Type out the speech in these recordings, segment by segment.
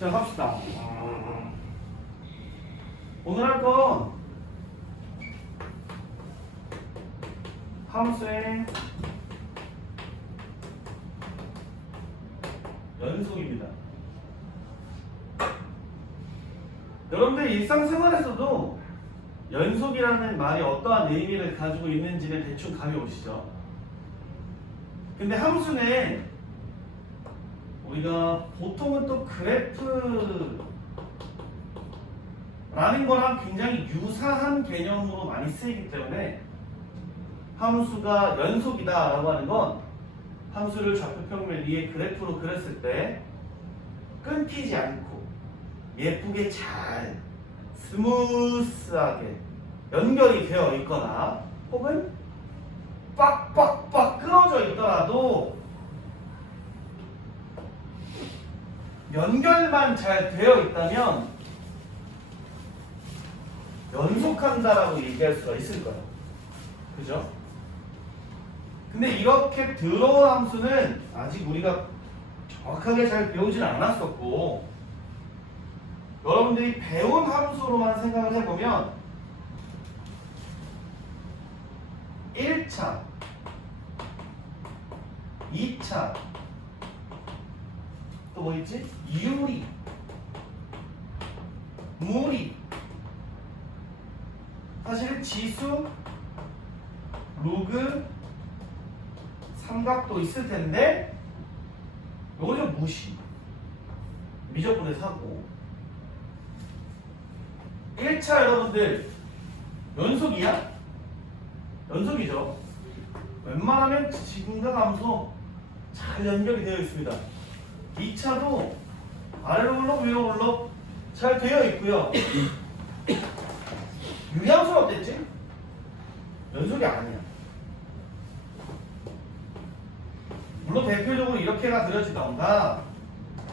자, 갑시다. 오늘 할 건 함수의 연속입니다. 여러분들 일상생활에서도 연속이라는 말이 어떠한 의미를 가지고 있는지는 대충 감이 오시죠? 근데 함수는 우리가 보통은 또 그래프라는 거랑 굉장히 유사한 개념으로 많이 쓰이기 때문에 함수가 연속이다 라고 하는 건 함수를 좌표평면 위에 그래프로 그렸을 때 끊기지 않고 예쁘게 잘 스무스하게 연결이 되어 있거나 혹은 빡빡빡 끊어져 있더라도 연결만 잘 되어 있다면 연속한다라고 얘기할 수가 있을 거예요. 그죠? 근데 이렇게 들어온 함수는 아직 우리가 정확하게 잘 배우진 않았었고, 여러분들이 배운 함수로만 생각을 해보면 1차, 2차, 또 뭐 있지? 유리, 무리, 사실은 지수, 로그, 삼각도 있을 텐데 요거 좀 무시, 미적분의 사고. 1차 여러분들 연속이야? 연속이죠. 웬만하면 지금과 감소 잘 연결이 되어 있습니다. 2차도 아래로 올라 위로 올라 잘 되어 있고요. 유리함수는 어땠지? 연속이 아니야. 물론 대표적으로 이렇게가 그려지던가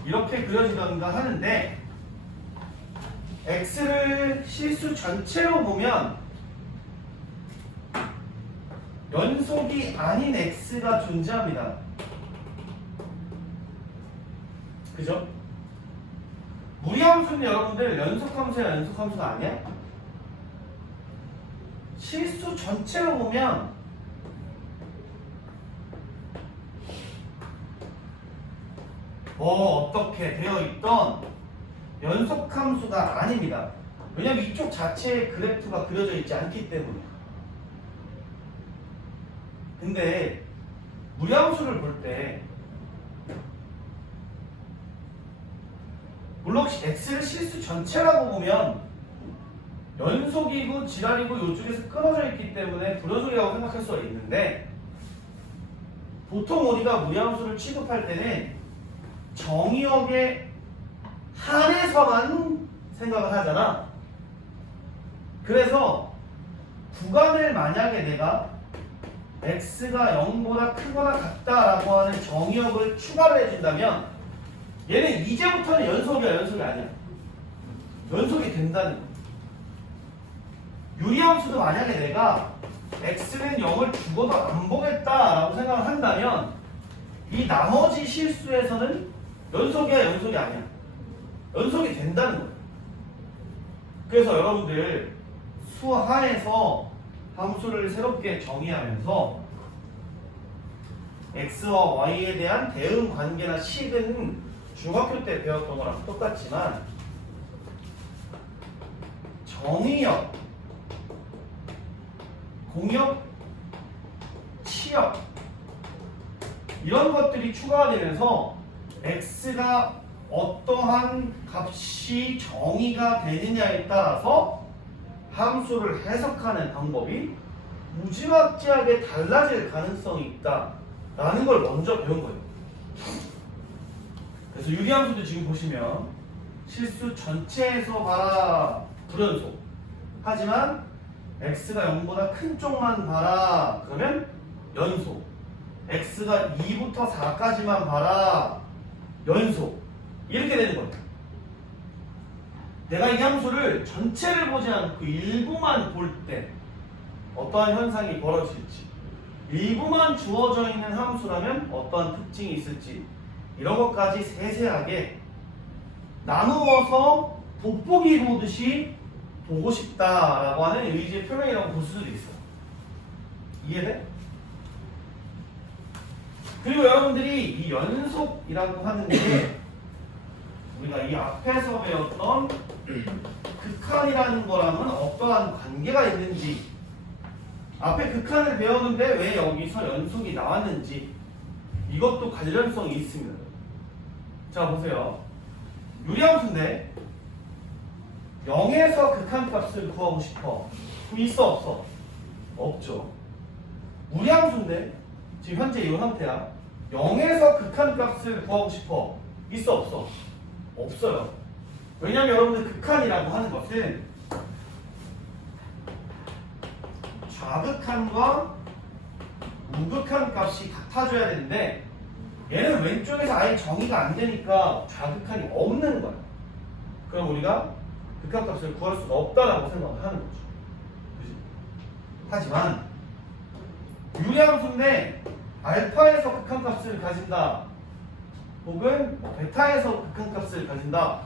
이렇게 그려지던가 하는데, x를 실수 전체로 보면 연속이 아닌 x가 존재합니다. 그죠? 무리함수는 여러분들 연속함수야, 연속함수가 아니야? 실수 전체로 보면 어떻게 되어 있던 연속함수가 아닙니다. 왜냐면 이쪽 자체에 그래프가 그려져 있지 않기 때문에. 근데 무리함수를 볼 때 물론 x를 실수 전체라고 보면 연속이고 지랄이고 이쪽에서 끊어져 있기 때문에 불연속이라고 생각할 수가 있는데, 보통 우리가 무리함수를 취급할 때는 정의역에 한해서만 생각을 하잖아. 그래서 구간을 만약에 내가 x가 0보다 크거나 같다라고 하는 정의역을 추가를 해준다면 얘는 이제부터는 연속이야, 연속이 아니야. 연속이 된다는 거야. 유리함수도 만약에 내가 x는 0을 죽어도 안 보겠다라고 생각을 한다면 이 나머지 실수에서는 연속이야, 연속이 아니야. 연속이 된다는 거예요. 그래서 여러분들 수하에서 함수를 새롭게 정의하면서 x와 y에 대한 대응 관계나 식은 중학교 때 배웠던 거랑 똑같지만 정의역, 공역, 치역 이런 것들이 추가가 되면서 x가 어떠한 값이 정의가 되느냐에 따라서 함수를 해석하는 방법이 무지막지하게 달라질 가능성이 있다라는 걸 먼저 배운 거예요. 그래서 유리함수도 지금 보시면 실수 전체에서 봐라 불연속, 하지만 x가 0보다 큰 쪽만 봐라 그러면 연속, x가 2부터 4까지만 봐라 연속, 이렇게 되는 거예요. 내가 이 함수를 전체를 보지 않고 일부만 볼 때 어떠한 현상이 벌어질지, 일부만 주어져 있는 함수라면 어떠한 특징이 있을지, 이런 것까지 세세하게 나누어서 돋보기 보듯이 보고 싶다라고 하는 의지의 표명이라고 볼 수도 있어. 이해돼? 그리고 여러분들이 이 연속이라고 하는 게 우리가 이 앞에서 배웠던 극한이라는 거랑은 어떠한 관계가 있는지, 앞에 극한을 배웠는데 왜 여기서 연속이 나왔는지, 이것도 관련성이 있습니다. 자, 보세요. 유리함수인데 0에서 극한값을 구하고 싶어. 그럼 있어 없어? 없죠. 무리함수인데 지금 현재 이 상태야. 0에서 극한값을 구하고 싶어. 있어 없어? 없어요. 왜냐하면 여러분들 극한이라고 하는 것은 좌극한과 우극한 값이 같아져야 되는데 얘는 왼쪽에서 아예 정의가 안 되니까 좌극한이 없는 거야. 그럼 우리가 극한값을 구할 수가 없다라고 생각을 하는 거죠. 그치? 하지만 유리함수인데 알파에서 극한값을 가진다, 혹은 베타에서 극한값을 가진다,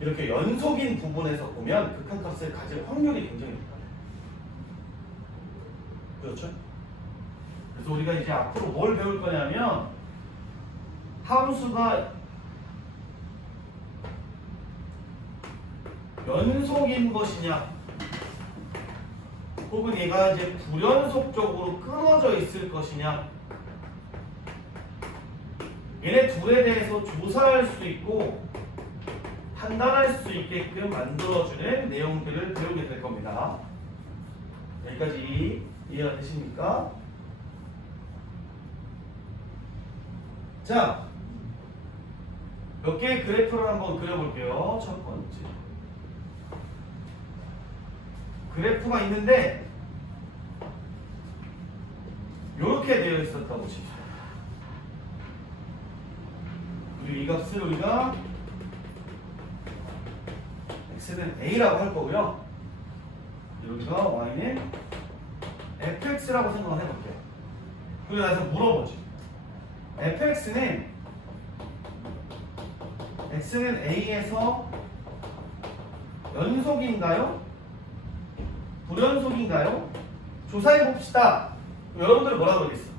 이렇게 연속인 부분에서 보면 극한값을 가질 확률이 굉장히 높다. 그렇죠? 그래서 우리가 이제 앞으로 뭘 배울 거냐면 함수가 연속인 것이냐, 혹은 얘가 이제 불연속적으로 끊어져 있을 것이냐, 얘네 둘에 대해서 조사할 수 있고 판단할 수 있게끔 만들어주는 내용들을 배우게 될 겁니다. 여기까지 이해가 되십니까? 자, 몇 개의 그래프를 한번 그려볼게요. 첫 번째 그래프가 있는데 이렇게 되어 있었다고 칩시다. 그리고 이 값을 우리가 x는 a라고 할 거고요. 여기가 y는 fx라고 생각을 해볼게요. 그리고 나서 물어보죠. fx는 x는 a에서 연속인가요? 불연속인가요? 조사해 봅시다. 여러분들은 뭐라 그러겠어?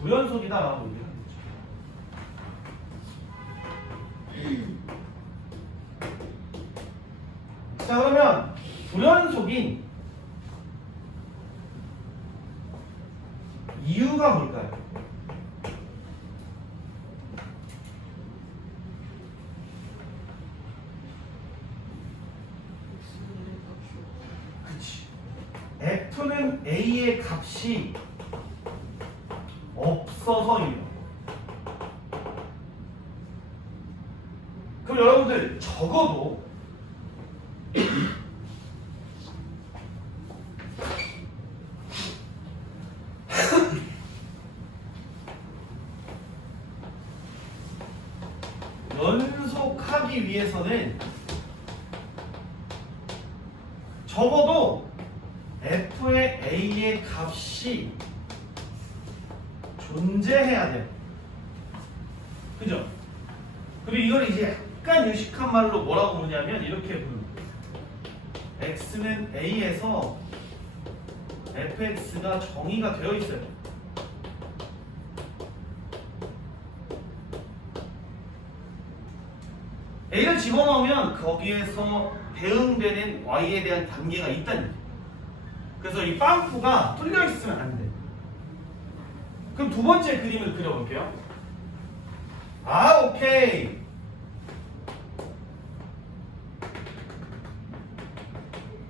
불연속이다 라고 얘기하는 거죠. 자, 그러면 불연속인 이유가 뭘까요? 그치. F는 A의 값이 없어서입니다. 그럼 여러분들 적어도 연속하기 위해서는 적어도 F의 A의 값이 존재해야 돼요. 그죠? 그리고 이걸 이제 약간 유식한 말로 뭐라고 부르냐면 이렇게 부릅니다. X는 A에서 fx가 정의가 되어 있어요. A를 집어넣으면 거기에서 대응되는 Y에 대한 단계가 있다는 거예요. 그래서 이 빵꾸가 뚫려 있으면 안 돼. 그럼 두 번째 그림을 그려볼게요. 아, 오케이.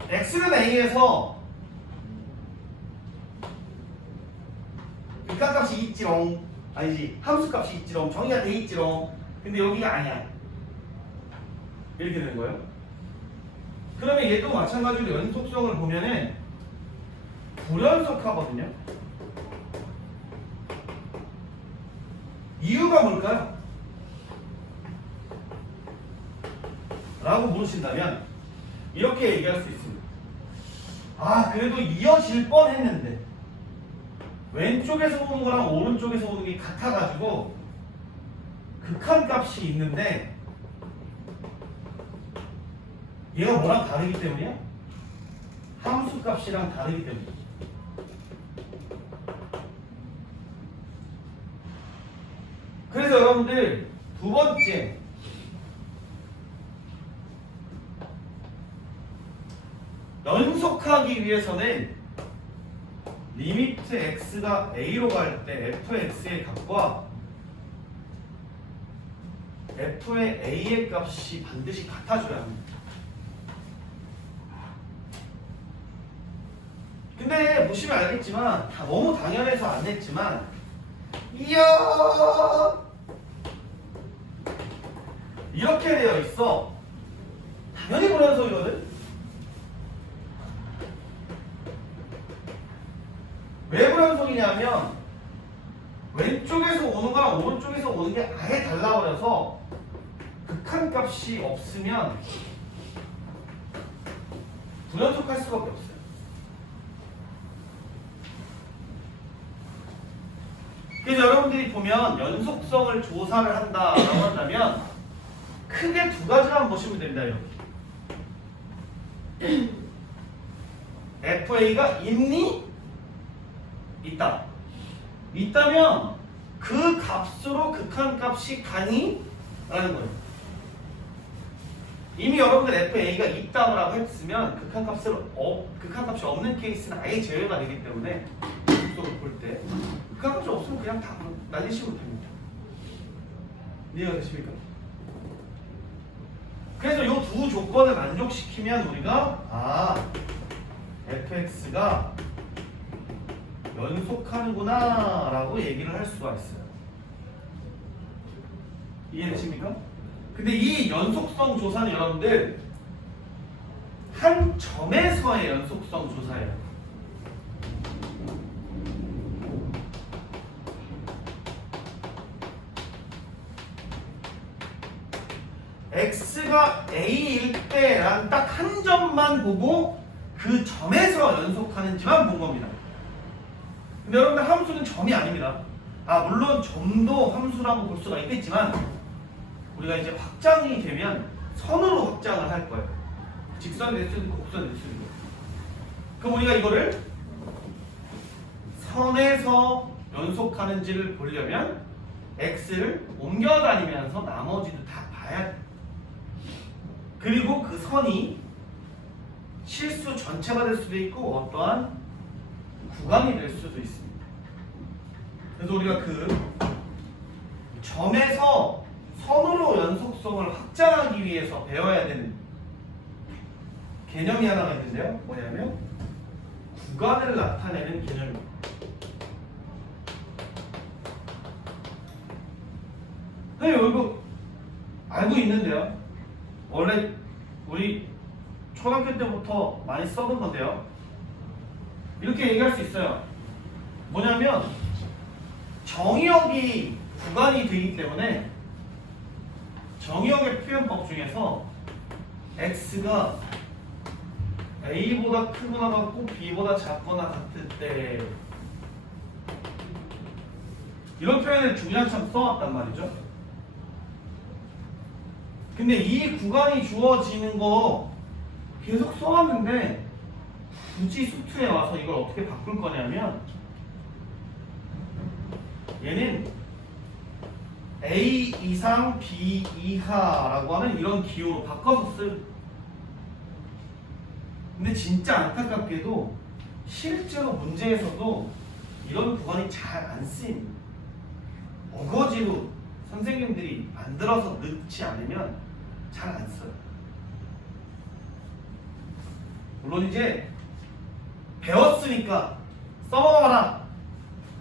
X는 A에서 극한값이 있지롱. 아니지, 함수값이 있지롱. 정의가 돼 있지롱. 근데 여기가 아니야. 이렇게 되는 거예요. 그러면 얘도 마찬가지로 연속성을 보면은 불연속하거든요. 이유가 뭘까요? 라고 물으신다면 이렇게 얘기할 수 있습니다. 아, 그래도 이어질 뻔 했는데 왼쪽에서 오는 거랑 오른쪽에서 오는 게 같아가지고 극한값이 있는데 얘가 뭐랑 다르기 때문이야? 함수값이랑 다르기 때문이야. 그래서 여러분들 두 번째 연속하기 위해서는 리미트 x가 a로 갈 때 fx의 값과 f의 a의 값이 반드시 같아져야 합니다. 근데 보시면 알겠지만 너무 당연해서 안 냈지만 이야 이렇게 되어 있어. 당연히 불연속이거든. 왜 불연속이냐면 왼쪽에서 오는 거랑 오른쪽에서 오는 게 아예 달라버려서 극한값이 없으면 불연속할 수밖에 없어요. 그래서 여러분들이 보면 연속성을 조사를 한다라고 한다면 크게 두 가지만 보시면 됩니다. 이렇게 FA가 있니? 있다. 있다면 그 값으로 극한값이 가니? 라는 거예요. 이미 여러분들 FA가 있다고 했으면 극한값이 없는 케이스는 아예 제외가 되기 때문에 속도를 볼 때 극한값이 없으면 그냥 다 날리시면 됩니다. 이해가 되십니까? 그래서 이 두 조건을 만족시키면 우리가 fx가 연속하는구나 라고 얘기를 할 수가 있어요. 이해되십니까? 근데 이 연속성 조사는 여러분들 한 점에서의 연속성 조사예요. x가 a일 때란 딱 한 점만 보고 그 점에서 연속하는지만 본 겁니다. 근데 여러분들 함수는 점이 아닙니다. 물론 점도 함수라고 볼 수가 있겠지만 우리가 이제 확장이 되면 선으로 확장을 할 거예요. 직선이 될 수도 있고 곡선이 될 수도 있고. 그럼 우리가 이거를 선에서 연속하는지를 보려면 x를 옮겨 다니면서 나머지도 다 봐야 돼. 그리고 그 선이 실수 전체가 될 수도 있고 어떠한 구간이 될 수도 있습니다. 그래서 우리가 그 점에서 선으로 연속성을 확장하기 위해서 배워야 되는 개념이 하나가 있는데요. 뭐냐면 구간을 나타내는 개념입니다. 선생님 이거 알고 있는데요. 원래 우리 초등학교 때부터 많이 써본 건데요. 이렇게 얘기할 수 있어요. 뭐냐면 정의역이 구간이 되기 때문에 정의역의 표현법 중에서 x가 a보다 크거나 같고 b보다 작거나 같을 때 이런 표현을 주구장창 써왔단 말이죠. 근데 이 구간이 주어지는 거 계속 써왔는데 굳이 수트에 와서 이걸 어떻게 바꿀 거냐면 얘는 A 이상 B 이하라고 하는 이런 기호로 바꿔서 쓸. 근데 진짜 안타깝게도 실제로 문제에서도 이런 구간이 잘 안 쓰입니다. 어거지로 선생님들이 만들어서 넣지 않으면 잘 안 써요. 물론 이제 배웠으니까 써먹어라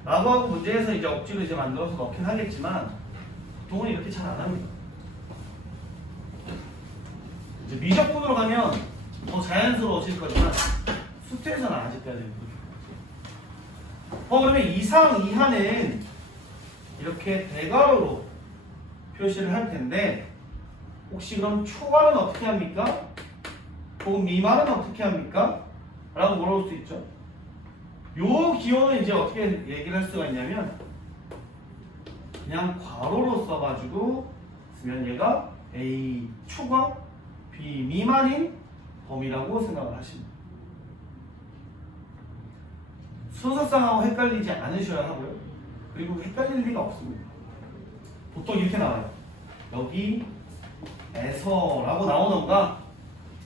라고 하고 문제에서 이제 억지로 이제 만들어서 넣긴 하겠지만 보통은 이렇게 잘 안 합니다. 이제 미적분으로 가면 더 자연스러워질 거지만 수트에서는 아직까지 그러면 이상 이하는 이렇게 대괄호로 표시를 할 텐데 혹시 그럼 초반은 어떻게 합니까? 혹은 미만은 어떻게 합니까? 라고 물어볼 수 있죠. 요 기호는 이제 어떻게 얘기를 할 수가 있냐면 그냥 괄호로 써가지고 쓰면 얘가 A 초과 B 미만인 범위라고 생각을 하십니다. 순서상하고 헷갈리지 않으셔야 하고요. 그리고 헷갈릴 리가 없습니다. 보통 이렇게 나와요. 여기에서라고 나오던가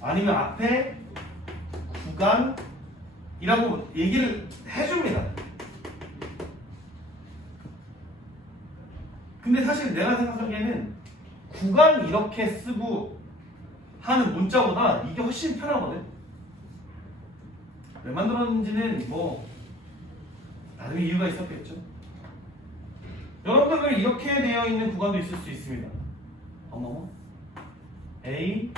아니면 앞에 구간이라고 얘기를 해줍니다. 근데 사실 내가 생각하기에는 구간 이렇게 쓰고 하는 문자보다 이게 훨씬 편하거든. 왜 만들었는지는 뭐 나름의 이유가 있었겠죠. 여러분들 이렇게 되어 있는 구간도 있을 수 있습니다. 어머, A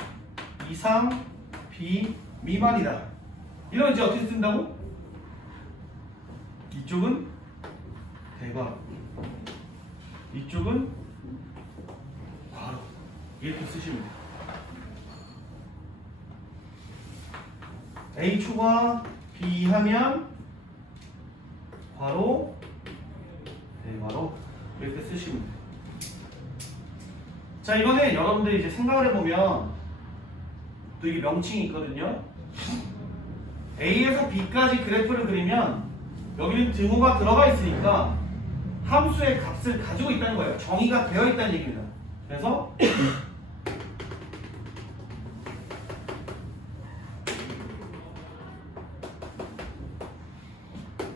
이상 B 미만이다. 이런 이제 어떻게 쓴다고? 이쪽은 대괄호, 이쪽은 괄호 이렇게 쓰시면 돼요. A 초과 B 하면 괄호 대괄호 이렇게 쓰시면 돼요. 자, 이거는 여러분들이 이제 생각을 해보면 또 이게 명칭이 있거든요. A에서 B까지 그래프를 그리면 여기는 등호가 들어가 있으니까 함수의 값을 가지고 있다는 거예요. 정의가 되어 있다는 얘기입니다. 그래서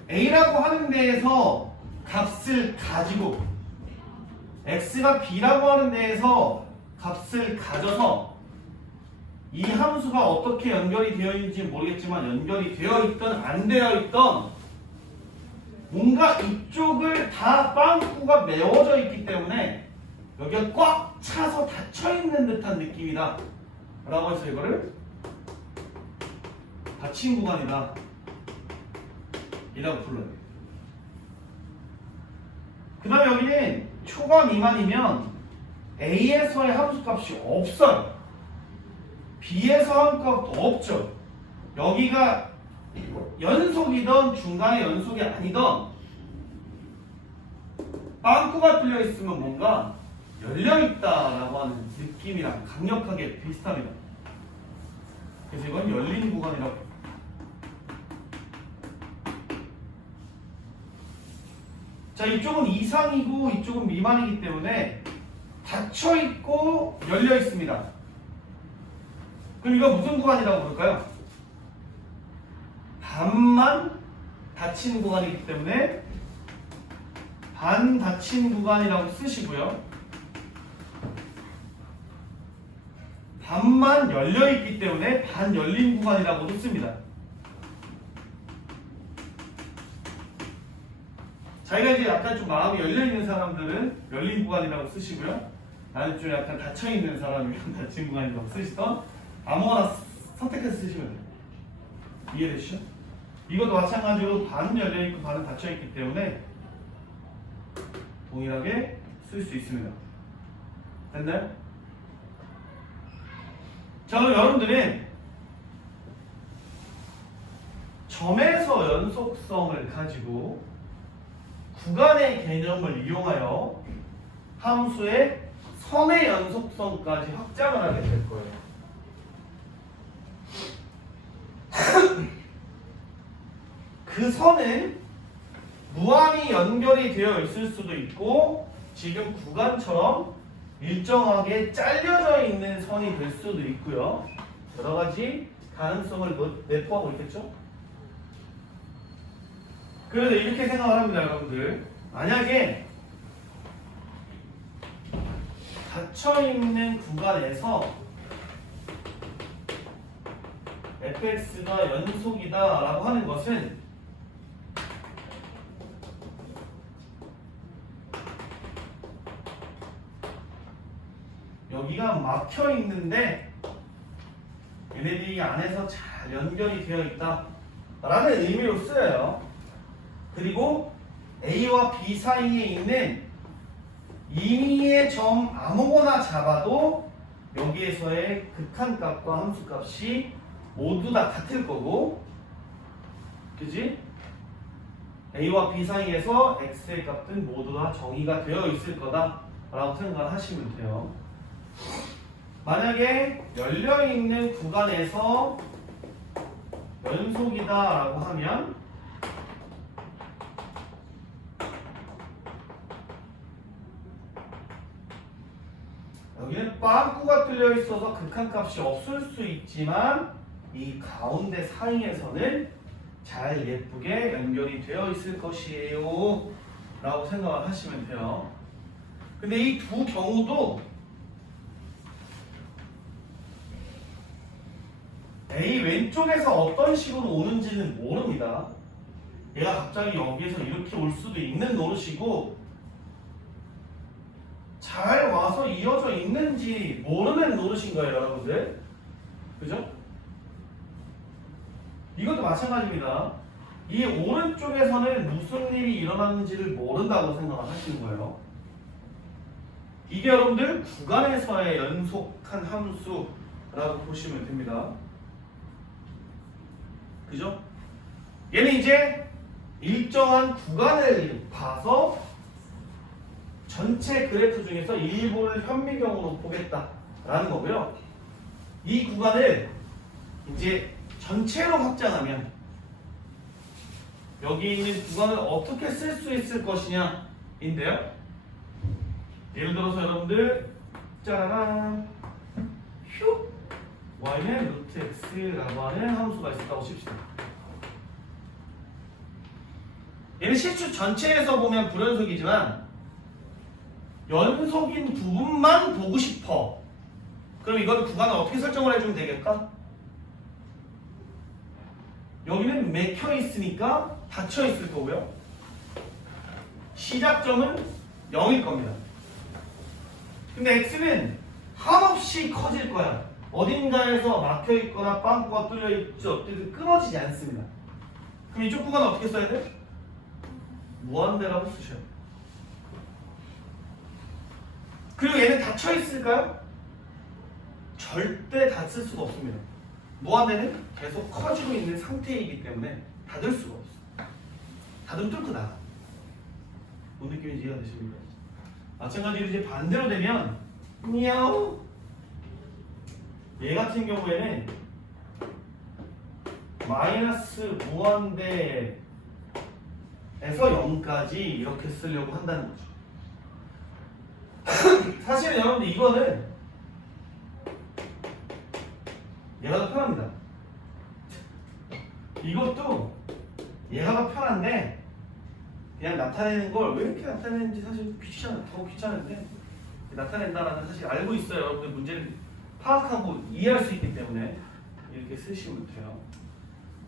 A라고 하는 데에서 값을 가지고 X가 B라고 하는 데에서 값을 가져서 이 함수가 어떻게 연결이 되어 있는지 모르겠지만 연결이 되어 있던 안 되어 있던 뭔가 이쪽을 다 빵꾸가 메워져 있기 때문에 여기가 꽉 차서 닫혀 있는 듯한 느낌이다 라고 해서 이거를 닫힌 구간이다 이라고 불러요. 그 다음에 여기는 초과 미만이면 A에서의 함수값이 없어요. B에서 함수값도 없죠. 여기가 연속이던 중간에 연속이 아니던 빵꾸가 뚫려 있으면 뭔가 열려있다라고 하는 느낌이랑 강력하게 비슷합니다. 그래서 이건 열린 구간이라고. 자, 이쪽은 이상이고 이쪽은 미만이기 때문에 닫혀있고 열려있습니다. 그럼 이거 무슨 구간이라고 부를까요? 반만 닫힌 구간이기 때문에 반 닫힌 구간이라고 쓰시고요. 반만 열려있기 때문에 반 열린 구간이라고도 씁니다. 자기가 이제 약간 좀 마음이 열려있는 사람들은 열린 구간이라고 쓰시고요. 나는 좀 약간 닫혀있는 사람이면 닫힌 구간이라고 쓰시던 아무거나 선택해서 쓰시면 돼요. 이해되시죠? 이것도 마찬가지로 반은 열려있고 반은 닫혀있기 때문에 동일하게 쓸 수 있습니다. 됐나요? 자, 그럼 여러분들은 점에서 연속성을 가지고 구간의 개념을 이용하여 함수의 선의 연속성까지 확장을 하게 될 거예요. 그 선은 무한히 연결이 되어 있을 수도 있고 지금 구간처럼 일정하게 잘려져 있는 선이 될 수도 있고요. 여러 가지 가능성을 내포하고 있겠죠? 그래서 이렇게 생각을 합니다, 여러분들. 만약에 닫혀있는 구간에서 fx가 연속이다 라고 하는 것은 여기가 막혀 있는데 얘네들이 안에서 잘 연결이 되어 있다 라는 의미로 쓰여요. 그리고 A와 B 사이에 있는 임의의 점 아무거나 잡아도 여기에서의 극한값과 함수값이 모두 다 같을 거고, 그지? A와 B 사이에서 X의 값은 모두 다 정의가 되어 있을 거다라고 생각하시면 돼요. 만약에 열려있는 구간에서 연속이다라고 하면 여기는 빵꾸가 뚫려 있어서 극한값이 없을 수 있지만 이 가운데 사이에서는 잘 예쁘게 연결이 되어 있을 것이에요 라고 생각을 하시면 돼요. 근데 이 두 경우도 A 왼쪽에서 어떤 식으로 오는지는 모릅니다. 얘가 갑자기 여기에서 이렇게 올 수도 있는 노릇이고 잘 와서 이어져 있는지 모르는 노릇인 거예요, 여러분들. 그죠? 이것도 마찬가지입니다. 이 오른쪽에서는 무슨 일이 일어나는지를 모른다고 생각을 하시는 거예요. 이게 여러분들 구간에서의 연속한 함수라고 보시면 됩니다. 그죠? 얘는 이제 일정한 구간을 봐서 전체 그래프 중에서 일부를 현미경으로 보겠다라는 거고요. 이 구간을 이제 전체로 확장하면 여기 있는 구간을 어떻게 쓸 수 있을 것이냐인데요. 예를 들어서 여러분들 짜라란 휴 y는 루트 x라고 하는 함수가 있었다고 칩시다. 얘는 실수 전체에서 보면 불연속이지만 연속인 부분만 보고 싶어. 그럼 이거는 구간을 어떻게 설정을 해주면 되겠까? 여기는 막혀 있으니까 닫혀 있을 거고요. 시작점은 0일 겁니다. 근데 x는 한없이 커질 거야. 어딘가에서 막혀 있거나 빵꾸가 뚫려 있지 어떻게든 끊어지지 않습니다. 그럼 이쪽 구간은 어떻게 써야 돼? 무한대라고 쓰셔요. 그리고 얘는 닫혀 있을까요? 절대 닫을 수가 없습니다. 무한대는 계속 커지고 있는 상태이기 때문에 닫을 수가 없어요. 닫으면 뚫고 나가. 뭔 느낌인지 이해가 되십니까? 마찬가지로 이제 반대로 되면 미야오 얘 같은 경우에는 마이너스 무한대에서 0까지 이렇게 쓰려고 한다는 거죠. 사실은 여러분들 이거는 얘가 더 편합니다. 이것도 얘가 더 편한데 그냥 나타내는 걸 왜 이렇게 나타내는지 사실 더 귀찮은데 나타낸다라는 사실 알고 있어요. 여러분들 문제를 파악하고 이해할 수 있기 때문에 이렇게 쓰시면 돼요.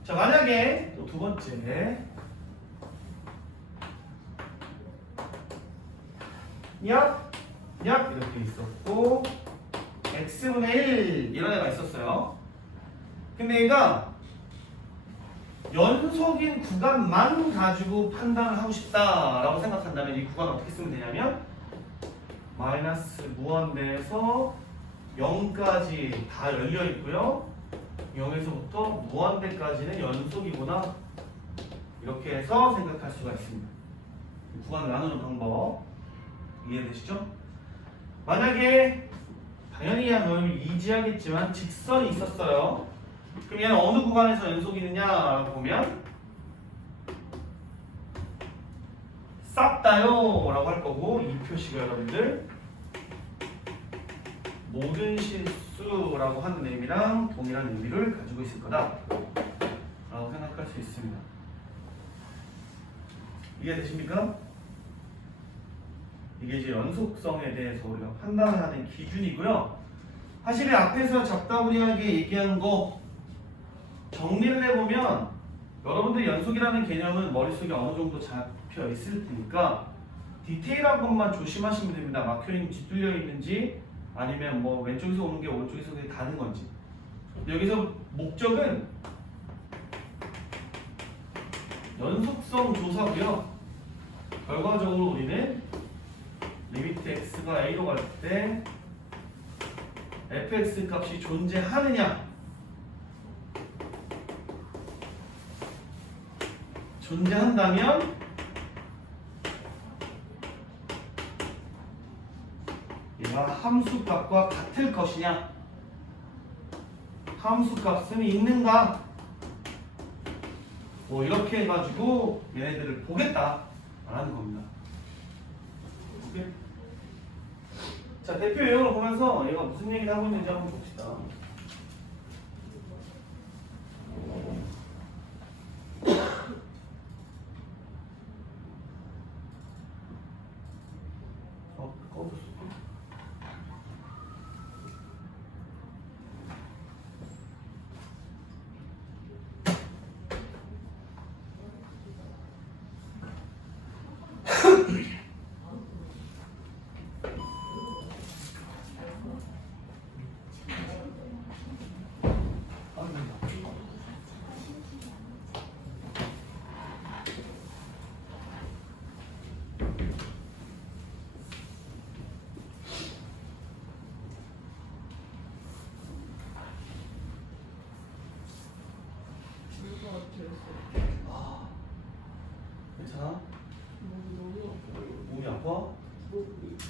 자, 만약에 또 두 번째 약 이렇게 있었고 x분의 1 이런 애가 있었어요. 근데 얘가 연속인 구간만 가지고 판단을 하고 싶다라고 생각한다면 이 구간을 어떻게 쓰면 되냐면 마이너스 무한대에서 0까지 다 열려 있고요. 0에서부터 무한대까지는 연속이구나 이렇게 해서 생각할 수가 있습니다. 구간을 나누는 방법 이해되시죠? 만약에 당연히 여러분 이지하겠지만 직선이 있었어요. 그럼 얘는 어느 구간에서 연속이느냐라고 보면 싹 다요 라고 할 거고 이 표시가 여러분들 모든 실수라고 하는 의미랑 동일한 의미를 가지고 있을 거다 라고 생각할 수 있습니다. 이해되십니까? 이게 이제 연속성에 대해서 우리가 판단을 하는 기준이고요. 사실 앞에서 잡다구리하게 얘기한 거 정리를 해보면 여러분들 연속이라는 개념은 머릿속에 어느 정도 잡혀 있을 테니까 디테일한 것만 조심하시면 됩니다. 막혀있는지 뚫려있는지 아니면 뭐 왼쪽에서 오는 게 오른쪽에서 가는 건지. 여기서 목적은 연속성 조사고요. 결과적으로 우리는 리미트 x가 a로 갈 때 fx 값이 존재하느냐 존재한다면 얘가 함수값과 같을 것이냐, 함수값은 있는가, 뭐 이렇게 해가지고 얘네들을 보겠다 라는 겁니다. 오케이? 자, 대표 유형을 보면서 얘가 무슨 얘기를 하고 있는지 한번 봅시다. 꺼졌어. 괜찮아? 목이 아파?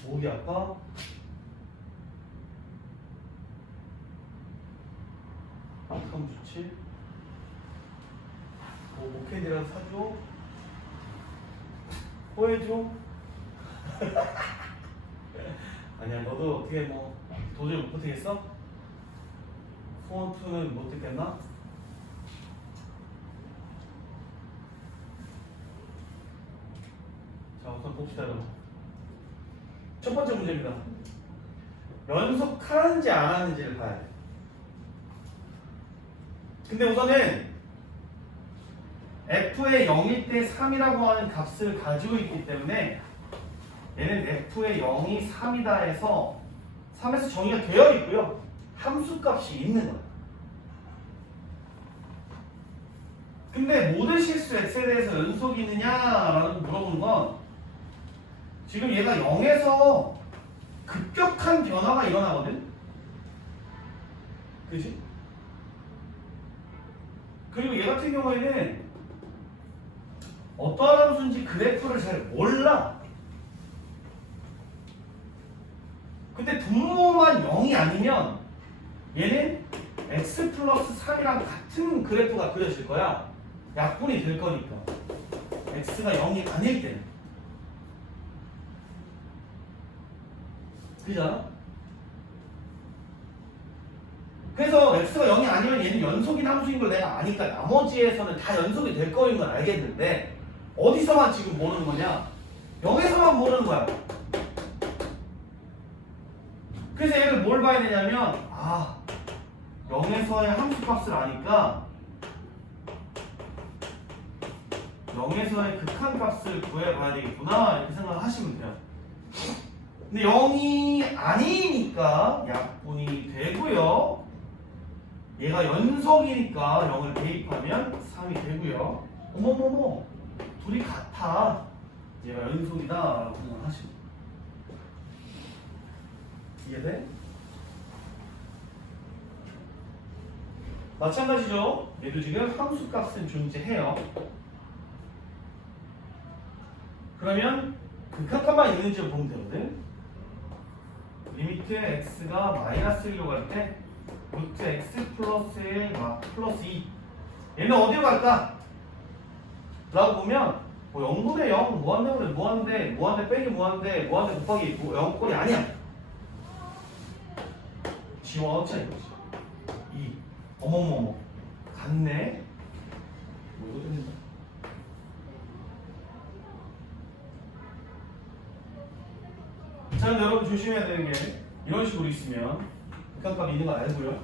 목이 아파? 그럼 좋지? 뭐 목캔이라도 사줘? 호해줘? 아니야, 너도 어떻게 뭐 도저히 못 버티겠어? 소원투는 못 듣겠나? 자, 우선 봅시다. 여러분, 첫 번째 문제입니다. 연속하는지 안 하는지를 봐야 돼. 근데 우선은 f의 0일 때 3이라고 하는 값을 가지고 있기 때문에 얘는 f의 0이 3이다 해서 3에서 정의가 되어 있고요, 함수값이 있는 거야. 근데 모든 실수 x에 대해서 연속이 있느냐라고 물어보는 건 지금 얘가 0에서 급격한 변화가 일어나거든? 그치? 그리고 얘 같은 경우에는 어떠한 함수인지 그래프를 잘 몰라. 근데 분모만 0이 아니면 얘는 x 플러스 3이랑 같은 그래프가 그려질 거야. 약분이 될 거니까. x가 0이 아닐 때는. 그잖아? 그래서 x가 0이 아니면 얘는 연속인 함수인 걸 내가 아니까 나머지에서는 다 연속이 될 거인 건 알겠는데 어디서만 지금 모르는 거냐? 0에서만 모르는 거야. 그래서 얘를 뭘 봐야 되냐면 0에서의 함수값을 아니까 0에서의 극한값을 구해봐야 되겠구나 이렇게 생각하시면 돼요. 근데 0이 아니니까 약분이 되고요. 얘가 연속이니까 0을 대입하면 3이 되고요. 어머머머, 둘이 같아. 얘가 연속이다 라고 생각하시면 돼요. 이해돼? 마찬가지죠. 얘도 지금 함수값은 존재해요. 그러면 극한값만 있는지 보면 되거든. 리미트 x가 마이너스 1로 갈 때 루트 x 플러스 1 플러스 2 얘는 어디로 갈까? 라고 보면 뭐 0분의 0 무한대분의 무한대 무한대 빼기 무한대 무한대 곱하기 0꼴이 아니야. 지워져 이거지. 2 어머머머 같네. 뭐 이거 좀 자, 근데 여러분 조심해야 되는 게 이런 식으로 있으면 극한값이 있는 거 알고요.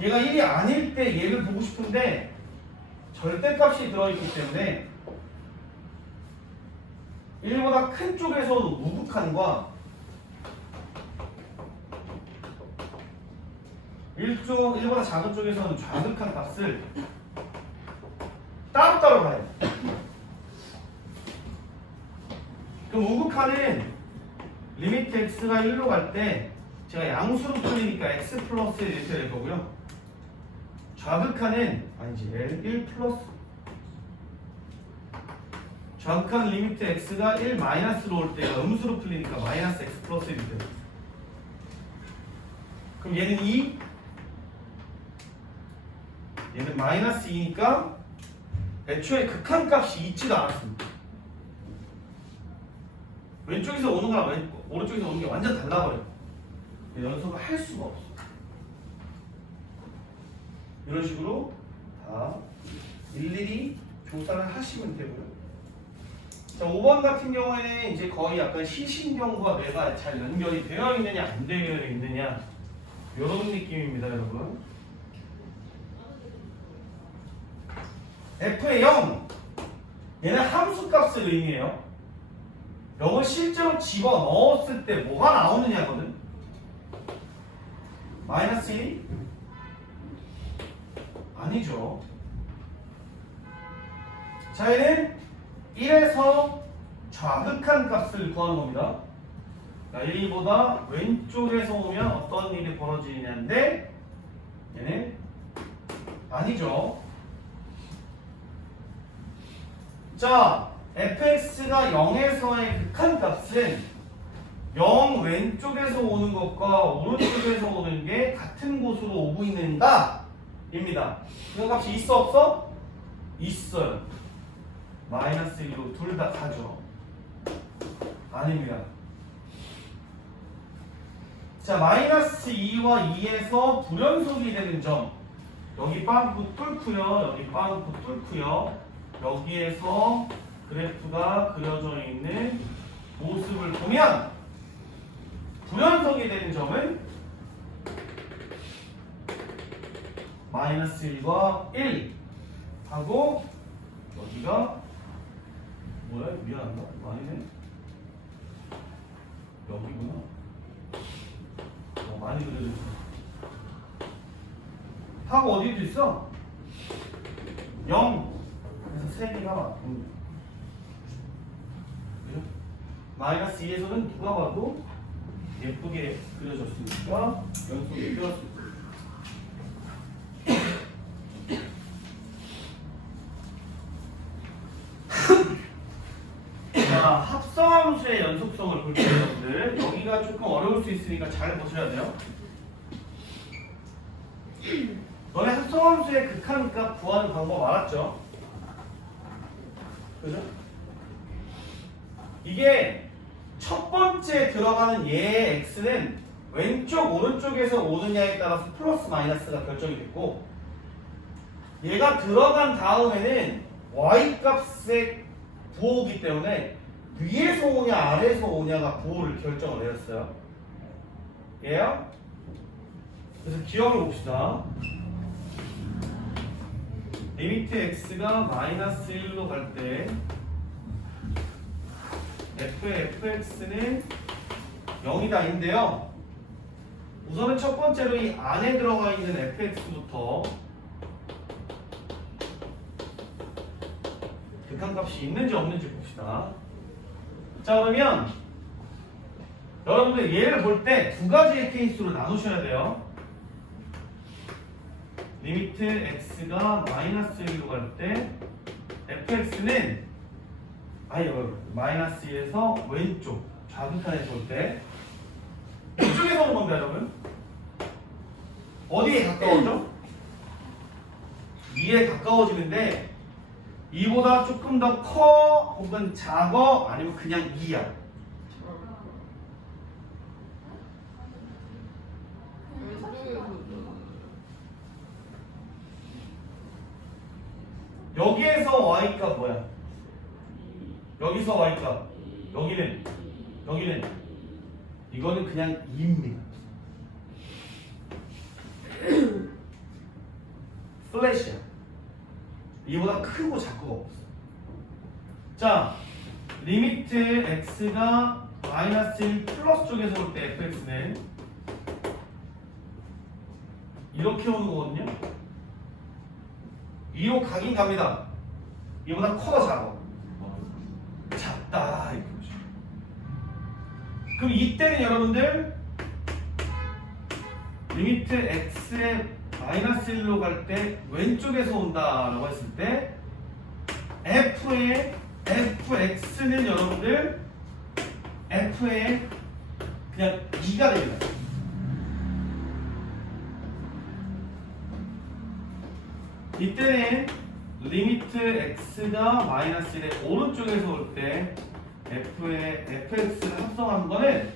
얘가 1이 아닐 때 얘를 보고 싶은데 절대값이 들어있기 때문에 1보다 큰 쪽에서는 우극한과 1보다 작은 쪽에서는 좌극한 값을 따로따로 봐야 돼. 그럼 우극한은 리미트 x가 1로 갈 때 제가 양수로 풀리니까 x 플러스 1 이렇게 될 거고요. 좌극한은 아니지 L1 플러스 좌극한 리미트 x가 1 마이너스로 올 때가 음수로 풀리니까 마이너스 x 플러스 1이 돼요. 그럼 얘는 2, 얘는 마이너스 2니까 애초에 극한값이 있지도 않았습니다. 왼쪽에서 오는 거랑 오른쪽에서 오는 게 완전 달라버려요. 연속을 할 수가 없어. 이런 식으로 다 일일이 조사를 하시면 되고요. 자, 5번 같은 경우에는 이제 거의 약간 시신경과 뇌가 잘 연결이 되어 있느냐 안 되어 있느냐 이런 느낌입니다, 여러분. F의 0 얘는 함수값을 의미해요. 0을 실제로 집어넣었을 때 뭐가 나오느냐거든. 마이너스 1? 아니죠. 자, 얘는 1에서 좌극한 값을 구하는 겁니다. 1보다 왼쪽에서 오면 어떤 일이 벌어지냐인데 얘는 아니죠. 자, fx가 0에서의 극한값은 0 왼쪽에서 오는 것과 오른쪽에서 오는 게 같은 곳으로 오고 있는가? 입니다. 극한값이 있어 없어? 있어요. 마이너스 1로 둘 다 가죠. 아닙니다. 자, 마이너스 2와 2에서 불연속이 되는 점, 여기 빵꾸 뚫고요, 여기 빵꾸 뚫고요, 여기에서 그래프가 그려져 있는 모습을 보면 불연속이 되는 점은 마이너스 1과 1 하고 여기가 뭐야? 미안하다. 아니네. 여기구나. 많이 그려졌어. 하고 어디도 있어? 0. 그래서 3개가 맞고. 그죠? 마이너스 2에서는 누가 봐도 예쁘게 그려졌으니까 연속이 되었습니다. 자, 합성함수의 연속성을 볼게요, 여러분들. 여기가 조금 어려울 수 있으니까 잘 보셔야 돼요. 너네 합성함수의 극한값 구하는 방법 알았죠? 그죠? 이게 첫 번째 들어가는 얘의 x는 왼쪽 오른쪽에서 오느냐에 따라서 플러스 마이너스가 결정이 됐고, 얘가 들어간 다음에는 y 값의 부호이기 때문에 위에서 오냐 아래에서 오냐가 부호를 결정을 내렸어요. 얘요? 그래서 기억을 봅시다. 리미트 x가 마이너스 1로 갈 때 f의 fx는 0이다인데요. 우선은 첫 번째로 이 안에 들어가 있는 fx부터 극한값이 있는지 없는지 봅시다. 자, 그러면 여러분들 얘를 볼 때 두 가지의 케이스로 나누셔야 돼요. 리미트 x가 마이너스 1로 갈 때 fx는 마이너스 1에서 왼쪽 좌극한에서 올 때 이쪽에서 오는 겁니다, 여러분. 어디에 가까워져? 2에 가까워지는데 2보다 조금 더 커 혹은 작어 아니면 그냥 2야. 여기에서 y값 뭐야? 여기서 y값 여기는 이거는 그냥 2입니다. 플래시야. 이보다 크고 작고가 없어. 자, 리미트 x가 마이너스 1 플러스 쪽에서 올 때 fx는 이렇게 오는 거거든요. 2로 가긴 갑니다. 이보다 커 작아. 작다 이렇게 보죠. 그럼 이때는 여러분들 리미트 x의 마이너스 1로 갈 때 왼쪽에서 온다라고 했을 때 f의 fx는 여러분들 f의 그냥 2가 됩니다. 이때는 리미트 x가 마이너스 1의 오른쪽에서 올 때 f의 fx를 합성하는 거는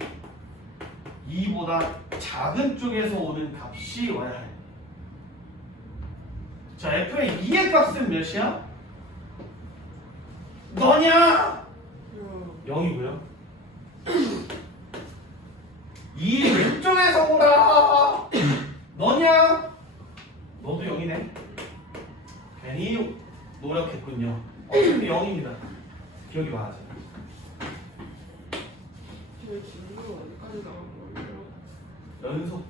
2보다 작은 쪽에서 오는 값이 와야 해. 자, f의 2의 값은 몇이야? 너냐? 0이고요. 2 왼쪽에서 오라. 너냐? 너도 0이네. 괜히 노력했군요. 어차피 0입니다. 기억이 많아져. 왜 진로 어디까지 나온 거예요? 연속.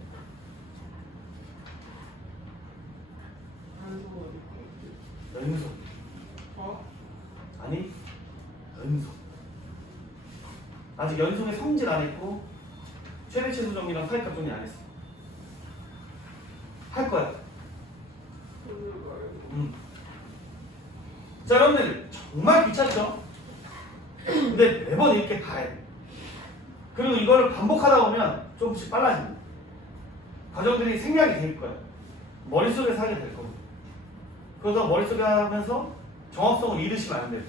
단소 어디까지? 연속. 어? 아니, 연속. 아직 연속의 성질 안 했고 최대치수 정리랑 사이값 정리 안 했어. 할 거야. 자, 여러분들 정말 귀찮죠? 근데 매번 이렇게 봐야 돼. 그리고 이거를 반복하다 보면 조금씩 빨라집니다. 과정들이 생략이 될 거예요. 머릿속에서 하게 될 거고. 그래서 머릿속에 하면서 정확성을 잃으시면 안 돼요.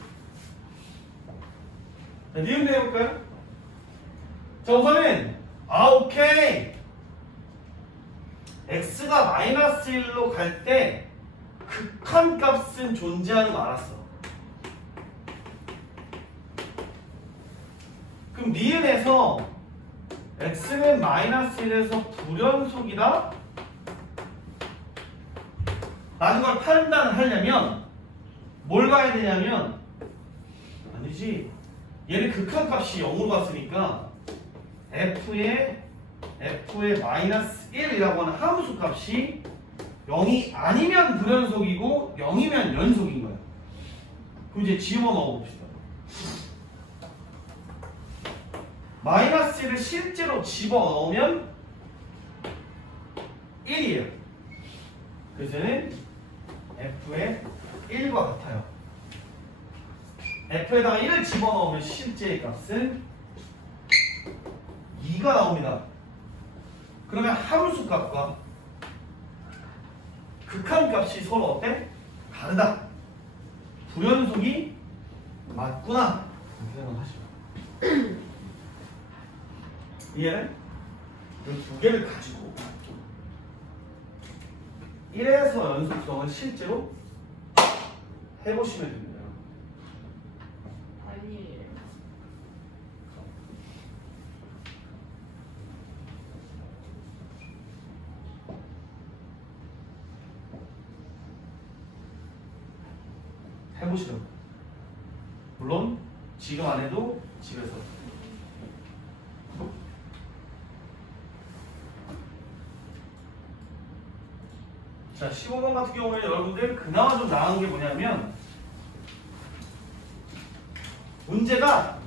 자, 니은도 해볼까요? 자, 우선은 오케이. x가 마이너스 1로 갈 때 극한 값은 존재하는 거 알았어. 그럼 니은에서 x는 마이너스 1에서 불연속이다? 라는 걸 판단을 하려면 뭘 봐야 되냐면, 아니지, 얘는 극한 값이 0으로 갔으니까 f의 마이너스 1이라고 하는 함수 값이 0이 아니면 불연속이고 0이면 연속인 거야. 그럼 이제 집어넣어 봅시다. 마이너스 1을 실제로 집어넣으면 1이에요. 그래서 얘는 f의 1과 같아요. f에다가 1을 집어넣으면 실제의 값은 2가 나옵니다. 그러면 함수 값과 극한 값이 서로 어때? 다르다. 불연속이 맞구나. 이렇게 생각하시면 이해는? 이 두 개를 가지고 1에서 연속성을 실제로 해보시면 됩니다. 아니에요. 해보시라고. 물론 지금 안 해도 집에서. 자, 15번 같은 경우에 여러분들 그나마 좀 나은 게 뭐냐면, 문제가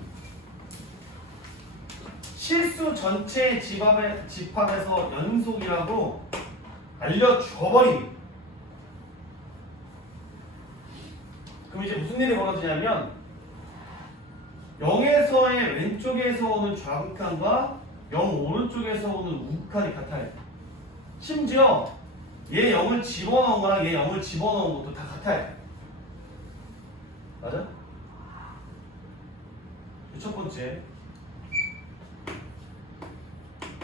실수 전체 집합에서 연속이라고 알려줘버립니다. 그럼 이제 무슨 일이 벌어지냐면 0에서의 왼쪽에서 오는 좌극한과 0 오른쪽에서 오는 우극한이 같아요. 심지어 얘 0을 집어넣은 거랑 얘 0을 집어넣은 것도 다 같아요. 맞아? 첫 번째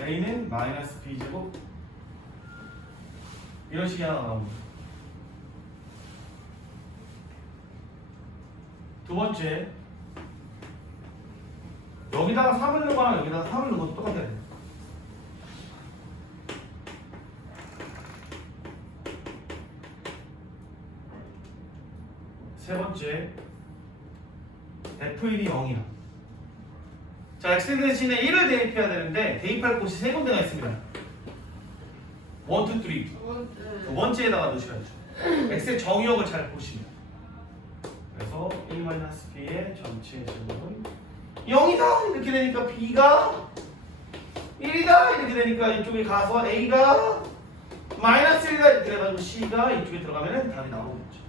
a는 마이너스 b제곱 이런 식이 하나 나옵니다. 두 번째 여기다가 3을 넣은 거랑 여기다가 3을 넣은 것도 똑같아야 돼. 세 번째 f1이 0이야. 자, x 대신에 1을 대입해야 되는데 대입할 곳이 세 군데가 있습니다. 1, 2, 3. 두 번째에다가 넣으셔야죠. x의 정의역을 잘 보시면. 그래서 1-b의 전체 제곱은 0이다 이렇게 되니까 b가 1이다 이렇게 되니까 이쪽에 가서 a가 마이너스 1이다 이렇게 돼가지고 c가 이쪽에 들어가면 답이 나오겠죠.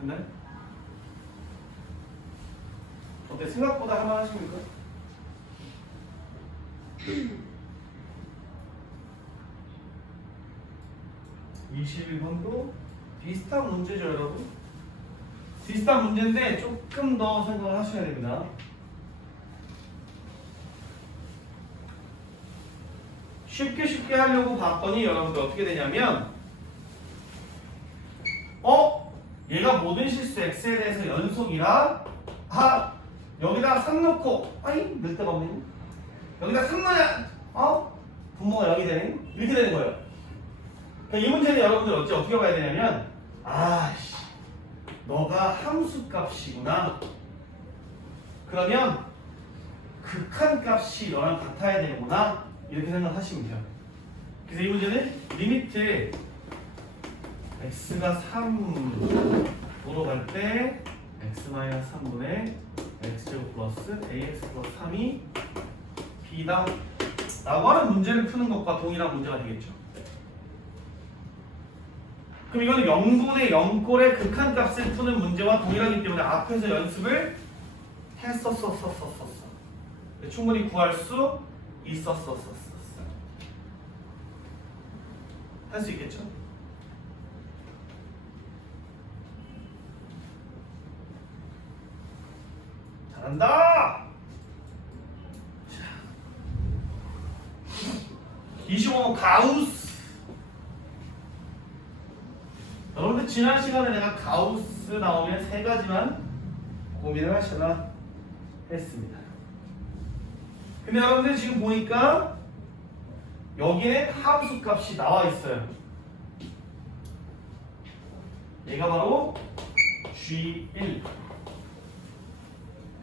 됐나요? 어때? 생각보다 할만하십니까? 21번도 비슷한 문제죠, 여러분. 비슷한 문제인데 조금 더 생각을 하셔야 됩니다. 쉽게 하려고 봤더니 여러분들 어떻게 되냐면 얘가 모든 실수 x에 대해서 연속이라 여기다 3 넣고 넣을 데가 없네. 여기다 3 넣으냐 분모가 0이 되네. 이렇게 되는 거예요. 그러니까 이 문제는 여러분들 어떻게 봐야 되냐면 너가 함수 값이구나. 그러면 극한 값이 너랑 같아야 되는구나. 이렇게 생각하시면 돼요. 그래서 이 문제는 리미트 x가 3으로 갈 때 x-3분의 x제곱 플러스 ax 플러스 3이 b다 라고 하는 문제를 푸는 것과 동일한 문제가 되겠죠. 그럼 이거는 0분의 0꼴의 극한값을 푸는 문제와 동일하기 때문에 앞에서 연습을 했었어. 충분히 구할 수 있었어. 할 수 있겠죠? 잘한다! 25번 가우스. 여러분들 지난 시간에 내가 가우스 나오면 세 가지만 고민을 하셔라 했습니다. 근데 여러분들 지금 보니까 여기에 함수 값이 나와 있어요. 얘가 바로 G1.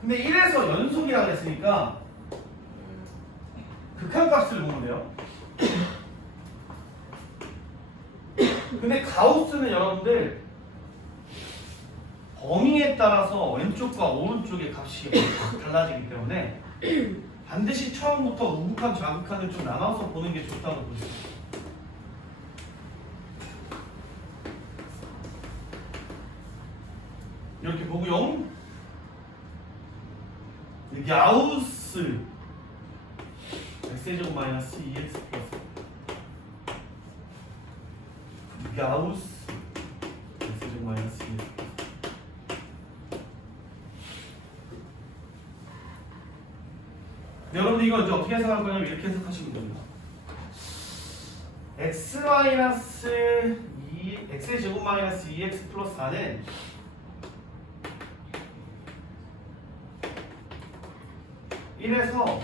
근데 1에서 연속이라고 했으니까 극한값을 보면 돼요. 근데 가우스는 여러분들 범위에 따라서 왼쪽과 오른쪽의 값이 달라지기 때문에 반드시 처음부터 우극한, 좌극한을 좀 나눠서 보는 게 좋다고 보세요. 이렇게 보고요. 가우스 x제곱 마이너스 2x 플러스 가우스 x제곱 마이너스 2x 여러분들 이거 이제 어떻게 해석할 거냐면 이렇게 해석하시면 됩니다. x의 제곱 마이너스 2x 플러스 4는 1에서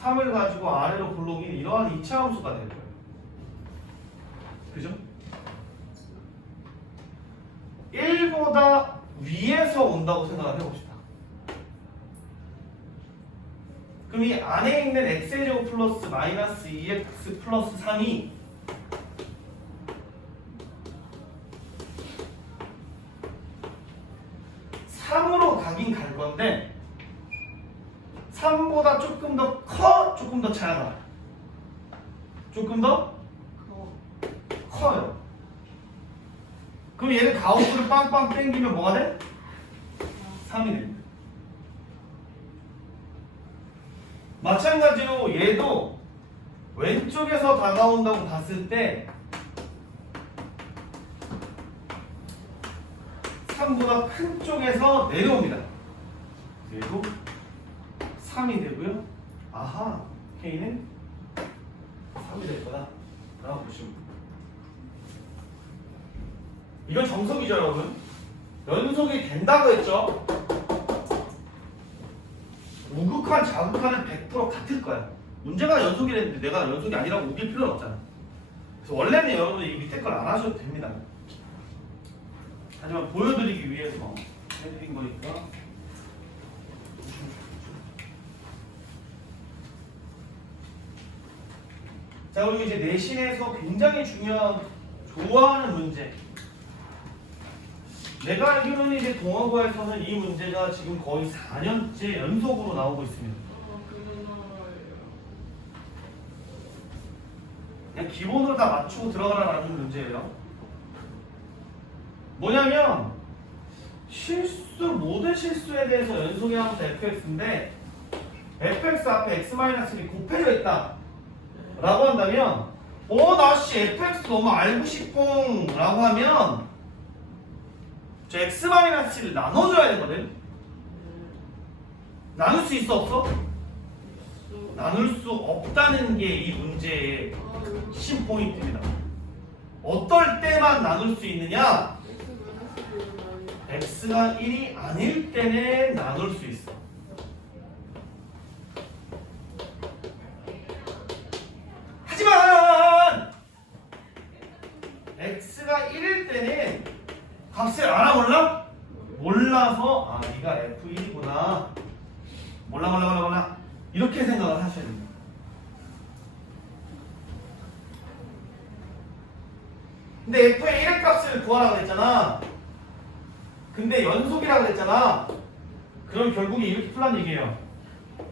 3을 가지고 아래로 굴러오긴 이러한 2차 함수가 될 거예요. 그죠? 1보다 위에서 온다고 생각을 해봅시다. 그럼 이 안에 있는 x제곱 플러스 마이너스 2x 플러스 3이 (3으로) 가긴 갈 건데 3보다 조금 더 커? 조금 더 작아? 조금 더 커요. 그럼 얘는 가우스를 빵빵 땡기면 뭐가 돼? 3이 됩니다. 마찬가지로 얘도 왼쪽에서 다가온다고 봤을 때 3보다 큰 쪽에서 내려옵니다. 얘도 3이 되고요. 아하, K는 3이 될 거다 라고 보시면 됩니다. 이건 정석이죠, 여러분. 연속이 된다고 했죠. 우극한, 좌극한은 100% 같을 거야. 문제가 연속이랬는데 내가 연속이 아니라고 우길 필요는 없잖아. 그래서 원래는 여러분들 이 밑에 걸 안 하셔도 됩니다. 하지만 보여드리기 위해서 해드린 거니까. 자, 그리고 이제 내신에서 굉장히 중요한, 좋아하는 문제. 내가 알기로는 이제 동아고에서는 이 문제가 지금 거의 4년째 연속으로 나오고 있습니다. 그냥 기본으로 다 맞추고 들어가라는 문제예요. 뭐냐면 모든 실수에 대해서 연속의 함수 fx인데 fx 앞에 x-이 곱해져 있다 라고 한다면 나씨 fx 너무 알고 싶어 라고 하면 저 x-를 나눠줘야 되거든. 나눌 수 있어 없어? 나눌 수 없다는 게 이 문제의 핵심 포인트입니다. 어떨 때만 나눌 수 있느냐? x가 1이 아닐 때는 나눌 수 있어. 하지만 x가 1일 때는 값을 알아 몰라? 몰라서 네가 f1이구나. 몰라 이렇게 생각을 하셔야 됩니다. 근데 f의 1의 값을 구하라고 그랬잖아. 근데 연속이라고 그랬잖아. 그럼 결국에 이렇게 풀란 얘기예요.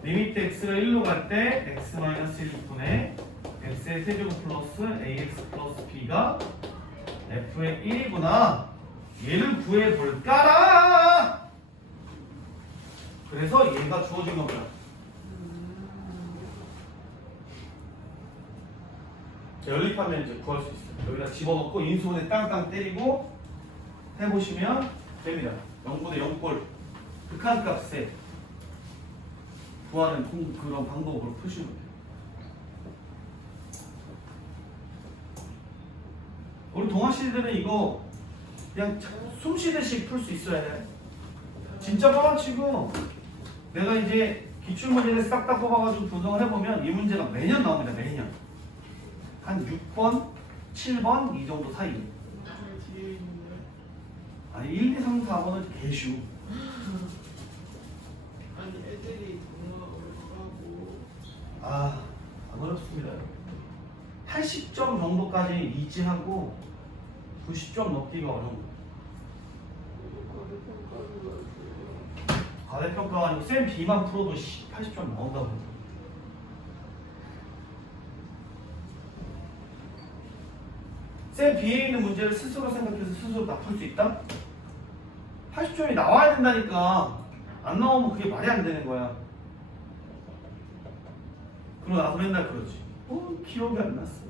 리미트 x가 1로 갈 때 x-1분의 x의 세제곱 플러스 ax 플러스 b가 f의 1이구나. 얘를 구해볼까라. 그래서 얘가 주어진 겁니다. 연립하면 이제 구할 수 있어요. 여기다 집어넣고 인수분해 땅땅 때리고 해보시면 됩니다. 0분의 0꼴 극한값에 구하는 그런 방법으로 푸시면 돼요. 우리 동아씨들은 이거 그냥 숨 쉬듯이 풀 수 있어야 돼. 진짜 뻔치고 내가 이제 기출문제를 싹 다 뽑아가지고 분석을 해보면 이 문제가 매년 나옵니다. 매년 한 6번, 7번 이 정도 사이. 뒤에 있는데. 아니 1, 2, 3, 4번은 개슈. 아니 애들이 전화 오라고. 안 어렵습니다. 80점 정도까지 이지하고 90점 넘기가 어려운 거예요. 과대평가가 아니고 쌤 B만 풀어도 80점 나온다고. 쌤 B에 있는 문제를 스스로 생각해서 스스로 다 풀 수 있다? 80점이 나와야 된다니까. 안 나오면 그게 말이 안 되는 거야. 그러고 나서 맨날 그러지. 기억이 안 났어.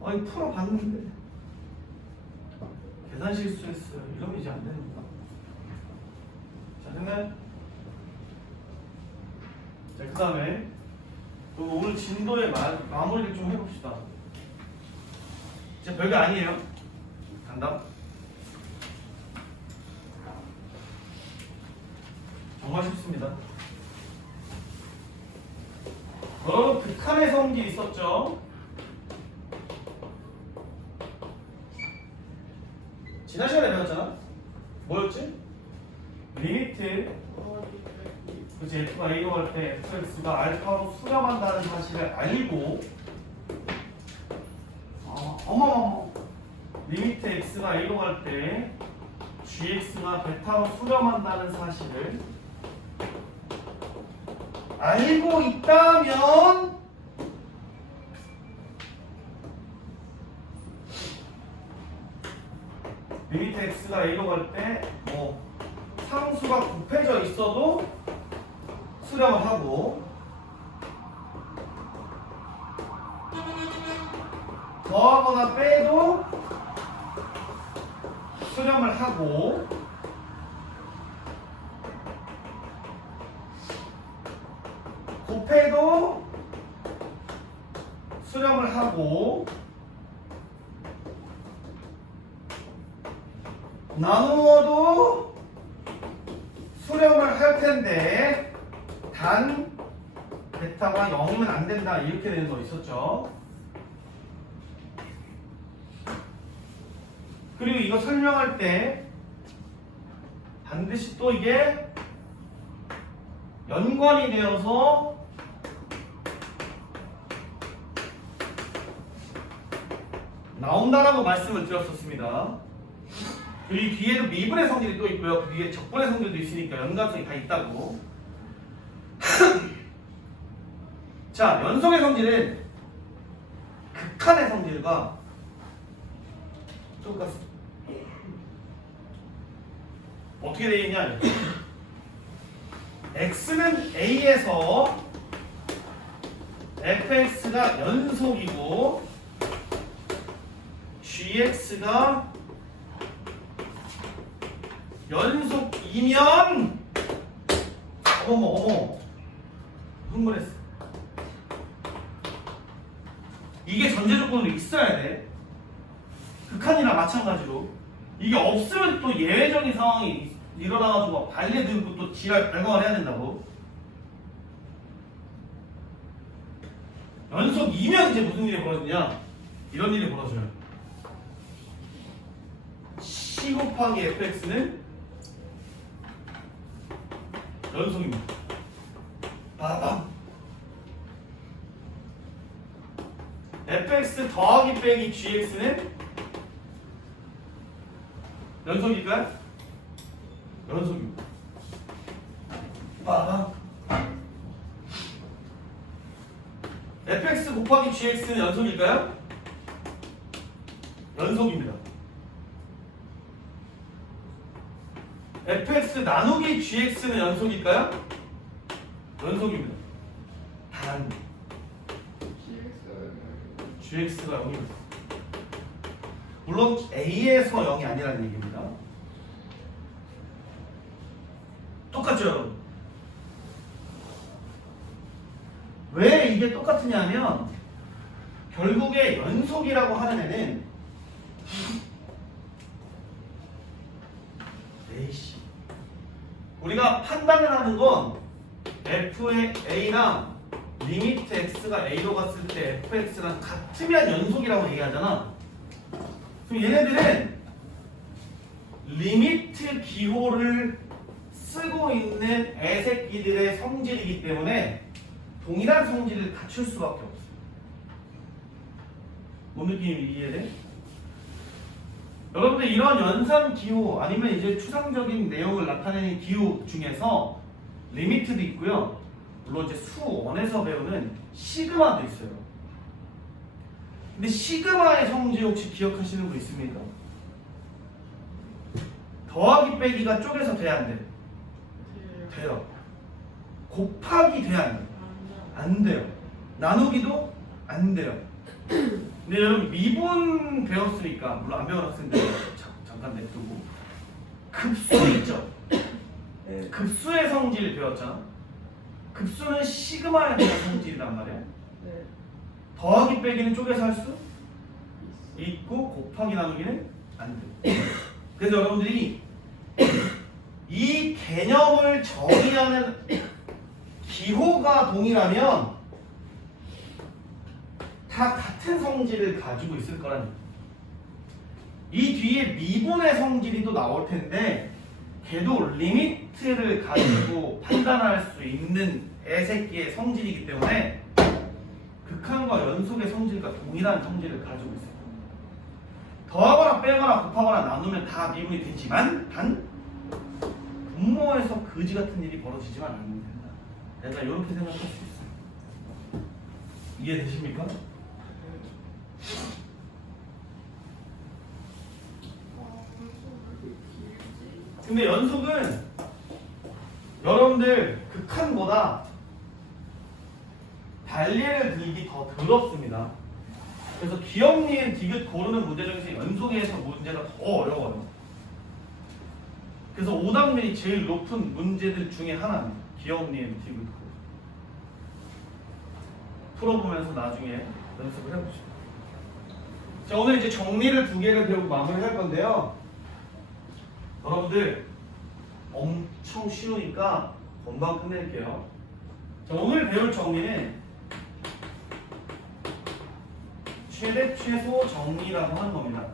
이거 풀어봤는데 계산 실수했어요. 이러면 이제 안 됩니다. 자, 됐나요? 자, 그 다음에 오늘 진도의 마무리를 좀 해봅시다. 진짜 별거 아니에요. 간다. 정말 쉽습니다. 여러분 극한의 성기 있었죠? 지난 시간에 배웠잖아? 뭐였지? 리미트 그치 f가 a로 갈 때 fx가 알파로 수렴한다는 사실을 알고 어머머머 리미트 x가 a로 갈 때 gx가 베타로 수렴한다는 사실을 알고 있다면 리미트 x가 a로 갈 때 상수가 곱해져 있어도 수렴을 하고 더하거나 빼도 수렴을 하고 곱해도 수렴을 하고 나누어도 수렴을 할 텐데 단 베타가 0이면 안 된다 이렇게 되는 거 있었죠. 그리고 이거 설명할 때 반드시 또 이게 연관이 되어서 나온다라고 말씀을 드렸었습니다. 이 뒤에도 미분의 성질이 또 있고요. 그 뒤에 적분의 성질도 있으니까 연관성이 다 있다고. 자, 연속의 성질은 극한의 성질과 똑같습니다. 어떻게 되어 있냐? x는 a에서 fx가 연속이고 gx가 연속이면 어머 흥분했어. 이게 전제 조건으로 있어야 돼. 극한이랑 마찬가지로 이게 없으면 또 예외적인 상황이 일어나가지고 발레들고 또 지랄 발광을 해야 된다고. 연속이면 이제 무슨 일이 벌어지냐? 이런 일이 벌어져요. C 곱하기 fx는 연속입니다. 빠밤. fx 더하기 빼기 gx는 연속일까요? 연속입니다. 빠밤. fx 곱하기 gx는 연속일까요? 연속입니다. fx 나누기 gx는 연속일까요? 연속입니다. 단 gx가 0입니다. 물론 a에서 0이 아니라는 얘기입니다. 똑같죠, 여러분? 왜 이게 똑같으냐면 결국에 연속이라고 하는 애는 A씨 우리가 판단을 하는 건 f의 a랑 리미트 x가 a로 갔을 때 fx랑 같으면 연속이라고 얘기하잖아. 그럼 얘네들은 리미트 기호를 쓰고 있는 애새끼들의 성질이기 때문에 동일한 성질을 갖출 수밖에 없어. 뭔 느낌이 이해돼? 여러분들 이런 연산 기호 아니면 이제 추상적인 내용을 나타내는 기호 중에서 리미트도 있고요. 물론 이제 수원에서 배우는 시그마도 있어요. 근데 시그마의 성질 혹시 기억하시는 분 있습니까? 더하기 빼기가 쪼개서 돼야 안 돼? 돼요. 곱하기 돼야 안 돼? 안 돼요. 나누기도 안 돼요. 근데 여러분 미분 배웠으니까 물론 안 배운 학생들 잠깐 냅두고 급수 있죠? 급수의 성질 배웠잖아. 급수는 시그마에 대한 성질이란 말이야. 네. 더하기 빼기는 쪼개서 할 수 있고 곱하기 나누기는 안 돼. 그래서 여러분들이 이 개념을 정의하는 기호가 동일하면 다 같은 성질을 가지고 있을 거라는 거예요. 이 뒤에 미분의 성질이 또 나올 텐데 걔도 리미트를 가지고 판단할 수 있는 애새끼의 성질이기 때문에 극한과 연속의 성질과 동일한 성질을 가지고 있어요. 더하거나 빼거나 곱하거나 나누면 다 미분이 되지만 단 분모에서 거지 같은 일이 벌어지지만 않으면 된다. 내가 이렇게 생각할 수 있어요. 이해되십니까? 근데 연속은 여러분들 극한보다 단례를 들기 더 더럽습니다. 그래서 기억, 니은, 디귿 고르는 문제 중에서 연속에서 문제가 더 어려워요. 그래서 오답률이 제일 높은 문제들 중에 하나입니다. 기억, 니은, 디귿 고르. 풀어보면서 나중에 연습을 해보시죠. 자, 오늘 이제 정리를 두 개를 배우고 마무리할 건데요. 여러분들 엄청 쉬우니까 금방 끝낼게요. 자, 오늘 배울 정리는 최대 최소 정리라고 하는 겁니다.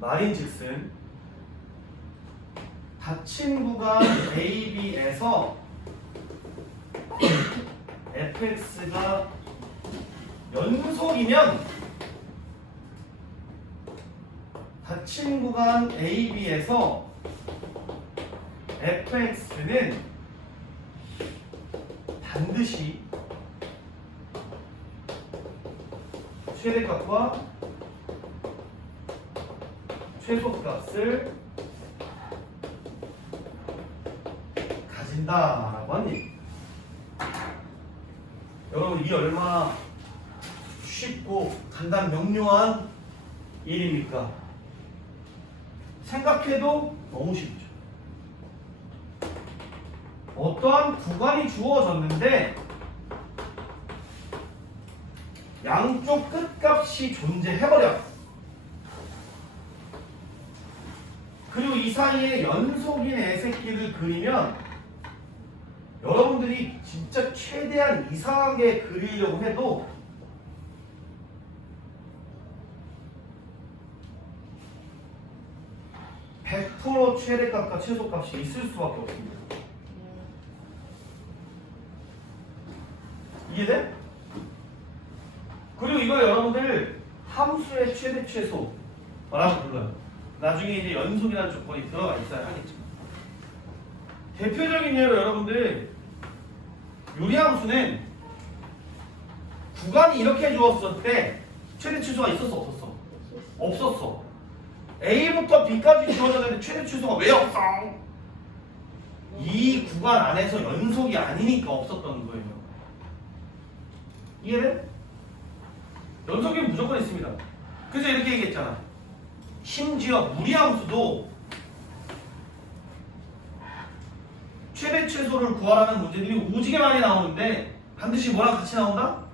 말인즉슨 닫힌 구간 AB에서 fx가 연속이면 닫힌 구간 AB에서 fx는 반드시 최대값과 최소값을 가진다라고 하는 얘기. 여러분, 이 얼마나 쉽고 간단 명료한 일입니까? 생각해도 너무 쉽죠. 어떠한 구간이 주어졌는데 양쪽 끝값이 존재해버려. 그리고 이 사이에 연속인 애새끼를 그리면 여러분들이 진짜 최대한 이상하게 그리려고 해도 (100% 최대값과 최소값이 있을 수밖에 없습니다. 이해돼? 그리고 이걸 여러분들 함수의 최대 최소라고 불러요. 나중에 이제 연속이라는 조건이 들어가 있어야 하겠죠. 대표적인 예로 여러분들 요리함수는 구간이 이렇게 주었을 때 최대 최소가 있었어 없었어? 없었어. A부터 B까지 주어졌는데 최대 최소가 왜 없어? 이 구간 안에서 연속이 아니니까 없었던 거예요. 이해돼? 연속이면 무조건 있습니다. 그래서 이렇게 얘기했잖아. 심지어 무리함수도 최대 최소를 구하라는 문제들이 오지게 많이 나오는데 반드시 뭐랑 같이 나온다?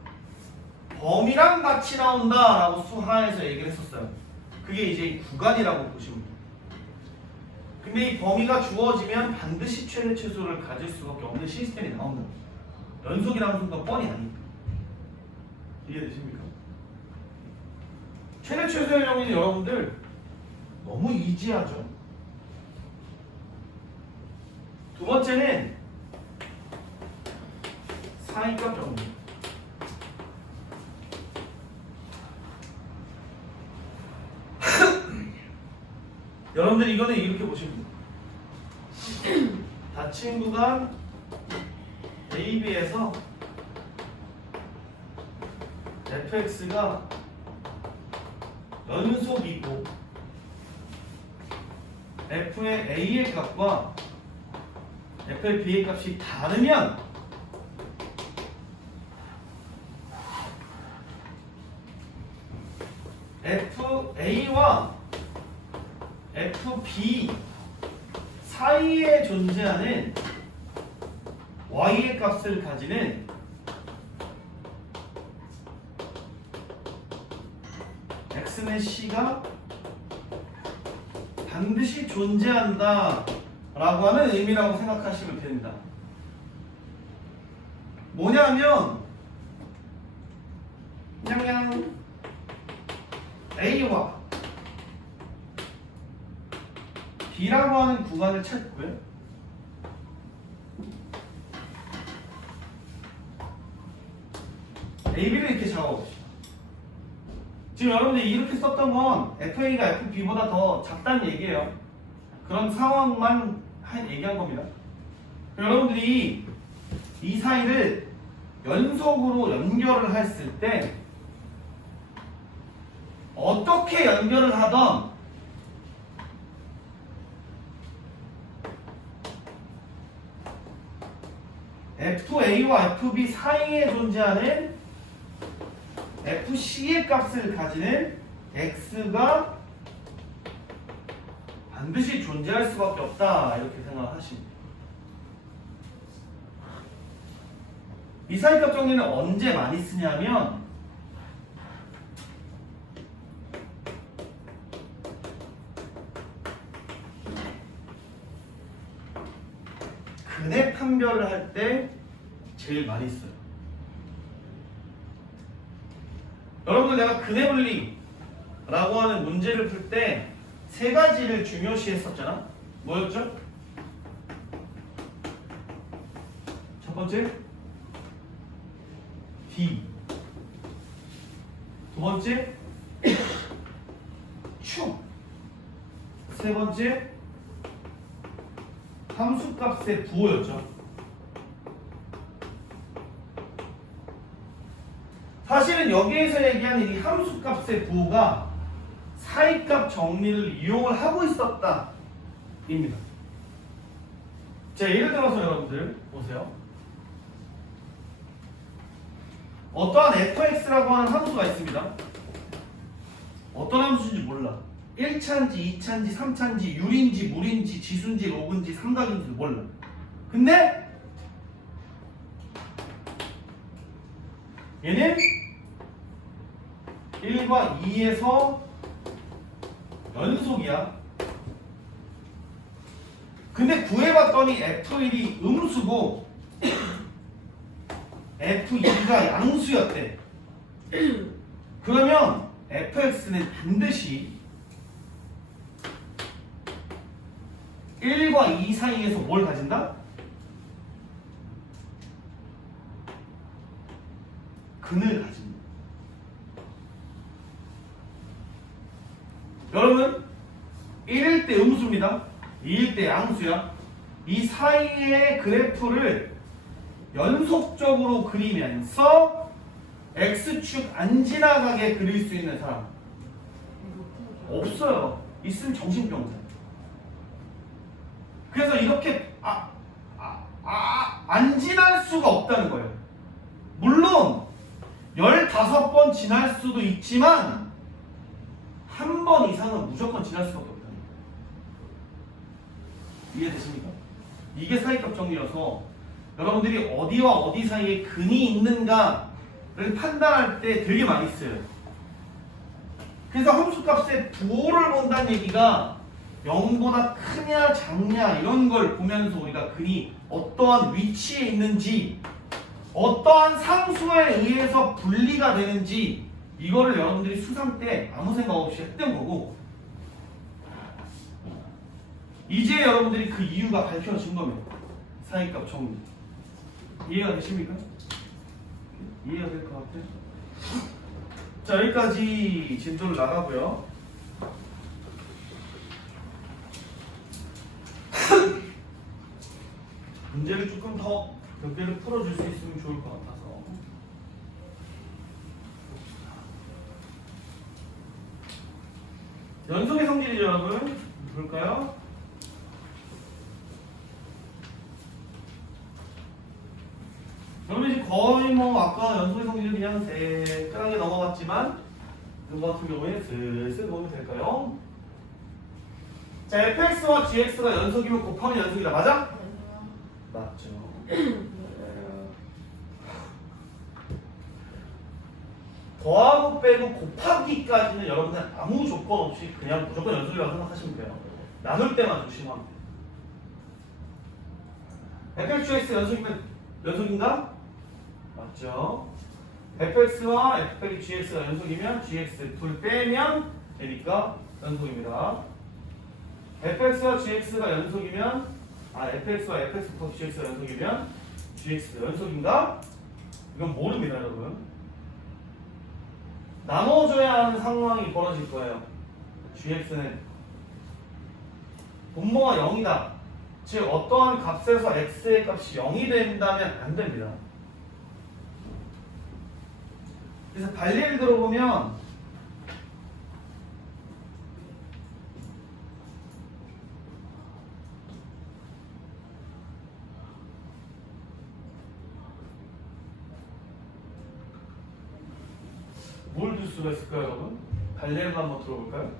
범위랑 같이 나온다라고 수 하나에서 얘기를 했었어요. 그게 이제 구간이라고 보시면 돼요. 근데 이 범위가 주어지면 반드시 최대 최소를 가질 수밖에 없는 시스템이 나온다. 연속이라는 순간 뻔히 아니까. 이해되십니까? 최대 최소의 정의는 여러분들 너무 이지하죠. 두 번째는 사이값 정리. 여러분들 이거는 이렇게 보시면 돼요. 닫힌 구간 AB에서 fx가 연속이고 f의 a의 값과 f의 b의 값이 다르면 fa와 fb 사이에 존재하는 y의 값을 가지는 x는 c가 반드시 존재한다 라고 하는 의미라고 생각하시면 됩니다. 뭐냐면 그냥 A와 B라고 하는 구간을 찾고요. AB를 이렇게 적어봅시다. 지금 여러분들이 이렇게 썼던 건 FA가 FB보다 더 작다는 얘기예요. 그런 상황만 얘기한 겁니다. 여러분들이 이 사이를 연속으로 연결을 했을 때 어떻게 연결을 하던 FA와 FB 사이에 존재하는 FC의 값을 가지는 X가 반드시 존재할 수밖에 없다 이렇게 생각하시면 돼요. 이 사이값 정리는 언제 많이 쓰냐면 근해 판별을 할 때 제일 많이 써요. 여러분들 내가 근해 분리라고 하는 문제를 풀 때 세 가지를 중요시 했었잖아. 뭐였죠? 첫 번째 D, 두 번째 축, 세 번째 함수값의 부호였죠. 사실은 여기에서 얘기하는 이 함수값의 부호가 사이값 정리를 이용을 하고 있었다 입니다. 자, 예를 들어서 여러분들 보세요. 어떠한 fx라고 하는 함수가 있습니다. 어떤 함수인지 몰라. 1차인지 2차인지 3차인지 유리인지 물인지 지수인지 로그인지 삼각인지 몰라. 근데 얘는 1과 2에서 연속이야. 근데 구해봤더니 F1이 음수고 F2가 양수였대. 그러면 fx는 반드시 1과 2 사이에서 뭘 가진다? 근을 가진다. 여러분 1일 때 음수입니다. 2일 때 양수야. 이 사이의 그래프를 연속적으로 그리면서 x축 안 지나가게 그릴 수 있는 사람 없어요. 있으면 정신병자. 그래서 이렇게 안 지날 수가 없다는 거예요. 물론 15번 지날 수도 있지만 한 번 이상은 무조건 지날 수밖에 없다는 거예요. 이해되십니까? 이게 사이값 정리여서 여러분들이 어디와 어디 사이에 근이 있는가를 판단할 때 되게 많이 써요. 그래서 함수값의 부호를 본다는 얘기가 0보다 크냐 작냐 이런 걸 보면서 우리가 근이 어떠한 위치에 있는지 어떠한 상수에 의해서 분리가 되는지 이거를 여러분들이 수상 때 아무 생각 없이 했던 거고, 이제 여러분들이 그 이유가 밝혀진 겁니다. 사이값 정리. 이해가 되십니까? 이해가 될 것 같아요? 자, 여기까지 진도를 나가고요. 문제를 조금 더 몇 개를 풀어줄 수 있으면 좋을 것 같아서. 연속의 성질이죠, 여러분. 볼까요? 여러분 지금 거의 뭐 아까 연속의 성질을 그냥 새까맣게 넘어갔지만 이거 같은 경우에 슬슬 보면 될까요? 자, fx와 gx가 연속이면 곱하면 연속이다. 맞아? 맞죠. 더하고 빼고 곱하기까지는 여러분들 아무 조건 없이 그냥 무조건 연속이라고 생각하시면 돼요. 나눌 때만 조심하면 돼요. fx 연속인가? 맞죠. fx와 f(gx가) 연속이면 gx 둘 빼면 되니까 연속입니다. fx와 gx가 연속이면 fx와 fx(gx가) 연속이면 gx 연속인가? 이건 모릅니다, 여러분. 나눠줘야 하는 상황이 벌어질 거예요. gx는 분모가 0이다. 즉 어떠한 값에서 x의 값이 0이 된다면 안 됩니다. 그래서 발리를 들어보면 뭘 줄 수가 있을까요, 여러분? 발리를 한번 들어볼까요?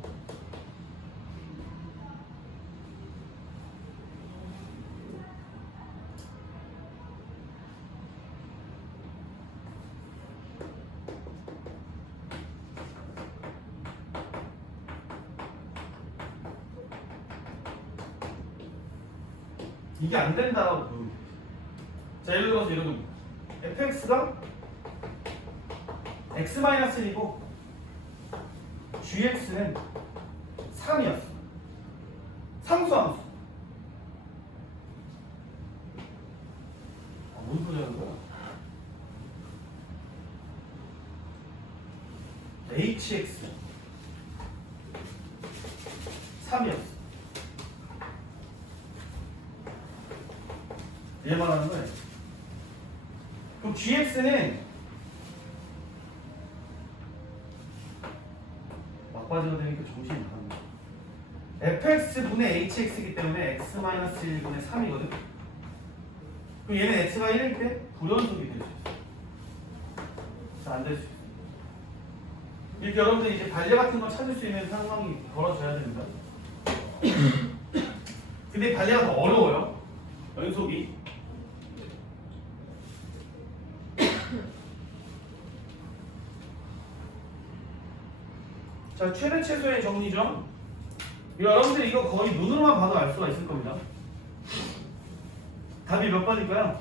이게 안 된다라고 보는 거죠. 자, 예를 들어서 이런 겁니다. fx가 x-1이고 gx는 3이었어. 상수함수. 뭔 소리 하는 거야? hx 3이었어. 얘 말하는 거예요. 그럼 gx는 막판에 가지가 되니까 정신이 나갑니다. fx분의 hx이기 때문에 x-1분의 3이거든. 그럼 얘는 x가 1일 때 불연속이 될 수 있어. 자, 안 될 수 있어. 이렇게 여러분들 이제 반려 같은 거 찾을 수 있는 상황이 벌어져야 됩니다. 근데 반려가 더 어려워요. 연속이. 자, 최대 최소의 정리죠. 여러분들 이거 거의 눈으로만 봐도 알 수가 있을 겁니다. 답이 몇 번일까요?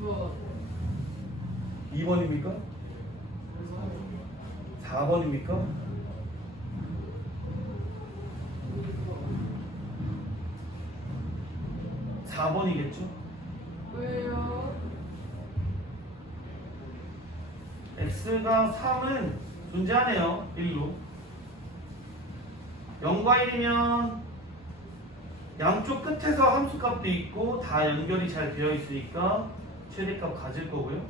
2번. 2번입니까? 4번입니까? 4번이겠죠? 왜요? x가 3은 존재하네요. 1로 0과 1이면 양쪽 끝에서 함수값도 있고 다 연결이 잘 되어 있으니까 최대값 가질 거고요.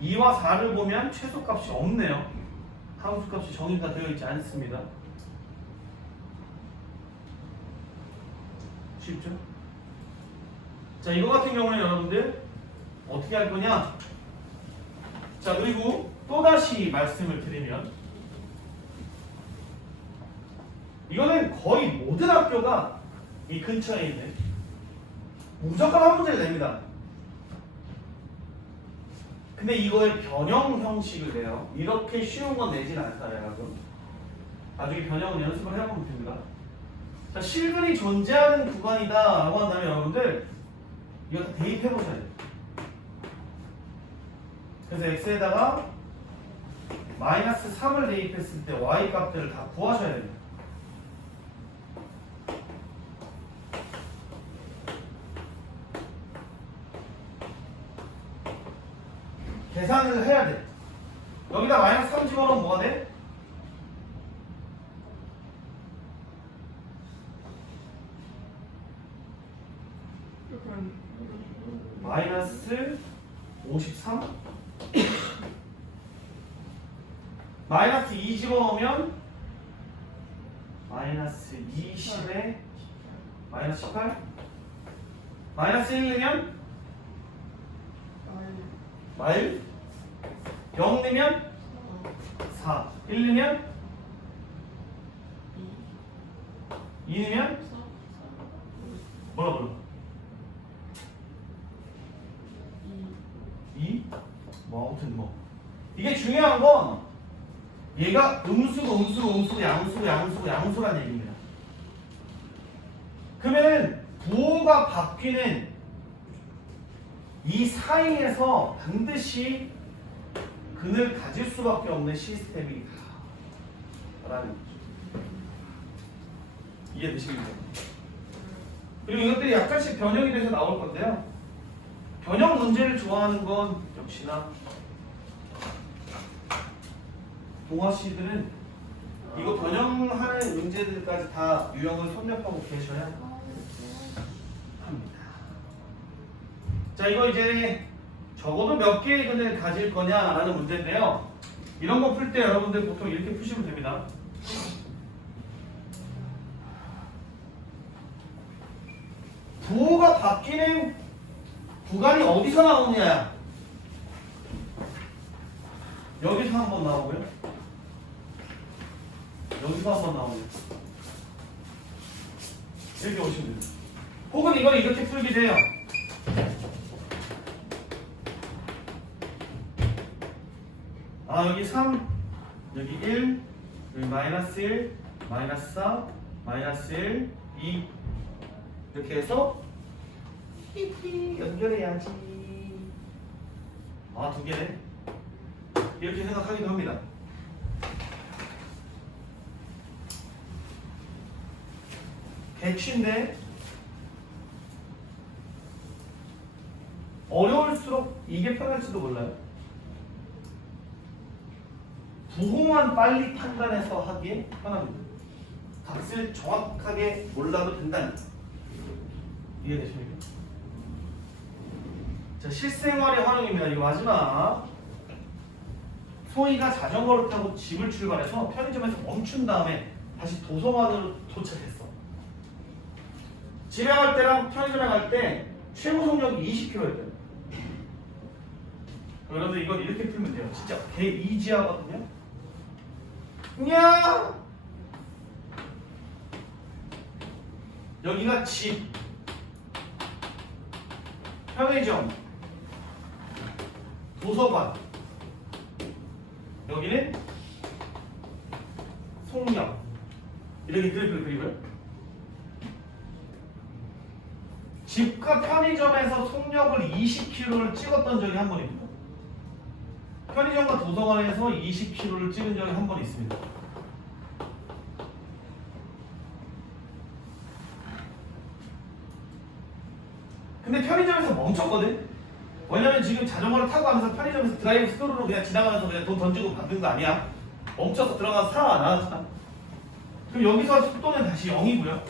2와 4를 보면 최소값이 없네요. 함수값이 정의가 되어 있지 않습니다. 쉽죠? 자, 이거 같은 경우는 여러분들 어떻게 할 거냐? 자, 그리고 또다시 말씀을 드리면 이거는 거의 모든 학교가 이 근처에 있는 무조건 한 문제를 냅니다. 근데 이거의 변형 형식을 내요. 이렇게 쉬운 건 내진 않다, 여러분. 나중에 변형은 연습을 해보면 됩니다. 자, 실근이 존재하는 구간이다 라고 한다면 여러분들 이거 다 대입해 보셔야 돼요. 그래서 x에다가 마이너스 3을 대입했을 때 y 값들을 다 구하셔야 됩니다. 계산을 해야 돼. 여기다 마이너스 3 집어넣으면 뭐가 돼? 마이너스 53? 마이너스 2 집어넣으면 마이너스 20에 마이너스 18? 마이너스 1 넣으면 마일 0 넣으면 4 1 넣으면 2 넣으면 뭐라 2? 뭐 아무튼 뭐 이게 중요한 건 얘가 음수고 양수라는 얘기입니다. 그러면 부호가 바뀌는 이 사이에서 반드시 근을 가질 수밖에 없는 시스템이다 라는 거죠. 이해되시겠죠? 그리고 이것들이 약간씩 변형이 돼서 나올 건데요. 변형 문제를 좋아하는 건 역시나 동아씨들은 이거 변형하는 문제들까지 다 유형을 섭렵하고 계셔야 합니다. 자, 이거 이제 적어도 몇 개의 근을 가질 거냐라는 문제인데요. 이런 거 풀 때 여러분들 보통 이렇게 푸시면 됩니다. 부호가 바뀌는 구간이 어디서 나오느냐? 여기서 한번 나오고요. 여기서 한번 나오고요. 이렇게 오시면 됩니다. 혹은 이걸 이렇게 풀기도 해요. 아, 여기 3, 여기 1, 여기 마이너스 1, 마이너스 4, 마이너스 1, 2 이렇게 해서 히히 연결해야지. 아, 두 개네. 이렇게 생각하기도 합니다. 개취인데 어려울수록 이게 편할지도 몰라요. 부호만 빨리 판단해서 하기에 편합니다. 값을 정확하게 몰라도 된다는 거. 이해되십니까? 자, 실생활의 활용입니다. 이거 마지막. 소희가 자전거를 타고 집을 출발해서 편의점에서 멈춘 다음에 다시 도서관으로 도착했어. 집에 갈 때랑 편의점에 갈 때 최고 속력이 20km였대요. 여러분들 이건 이렇게 풀면 돼요. 진짜 개 이지하거든요. 냐 여기가 집, 편의점, 도서관. 여기는 속력. 이렇게 그래프를 그리고요. 집과 편의점에서 속력을 20km를 찍었던 적이 한 번 있습니다. 편의점과 도서관에서 20km를 찍은 적이 한 번 있습니다. 근데 편의점에서 멈췄거든? 왜냐면 지금 자전거를 타고 가면서 편의점에서 드라이브 스루로 그냥 지나가면서 그냥 돈 던지고 받는 거 아니야? 멈춰서 들어가서 사 나왔잖아. 그럼 여기서 속도는 다시 0이고요.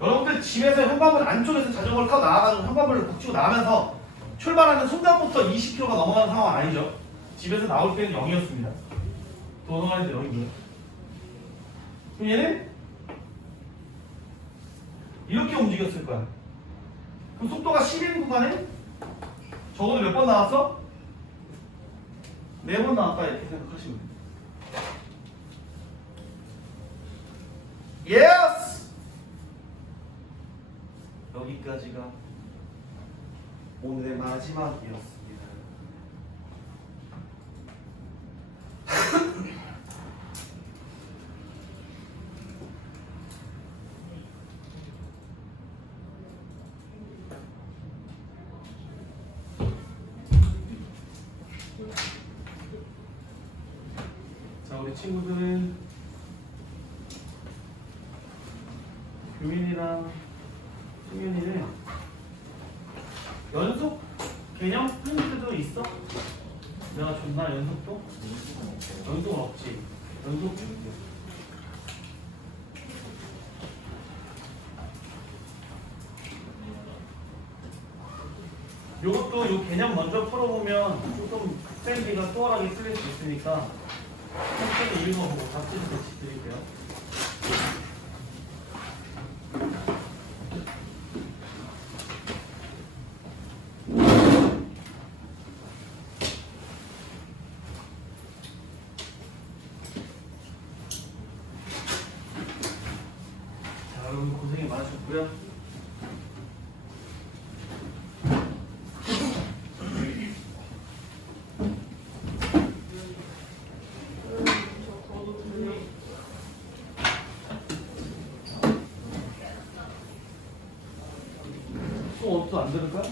여러분들 집에서 현관문 안쪽에서 자전거를 타고 나와가지고 현관문을 북치고 나가면서 출발하는 순간부터 20km가 넘어가는 상황 아니죠? 집에서 나올 때는 0이었습니다. 도서관에서 0이고요. 그럼 얘는 이렇게 움직였을 거야. 그럼 속도가 10인 구간에 적어도 몇 번 나왔어? 4번 나왔다 이렇게 생각하시면 돼요. 예스! 여기까지가 오늘의 마지막이었습니다. 자, 우리 친구들은 규민이랑 승윤이는 연속 개념 프린트도 있어? 내가 줬나 연속도? 연속은 없지. 연속 요것도 요 개념 먼저 풀어보면 조금 학생비가 수월하게 풀릴 수 있으니까 천천히 읽어보고 답지도 같이 드릴게요. 자, 여러분 고생이 많으셨고요. 또 어디서 안 들을까?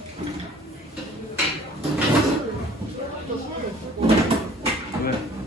왜?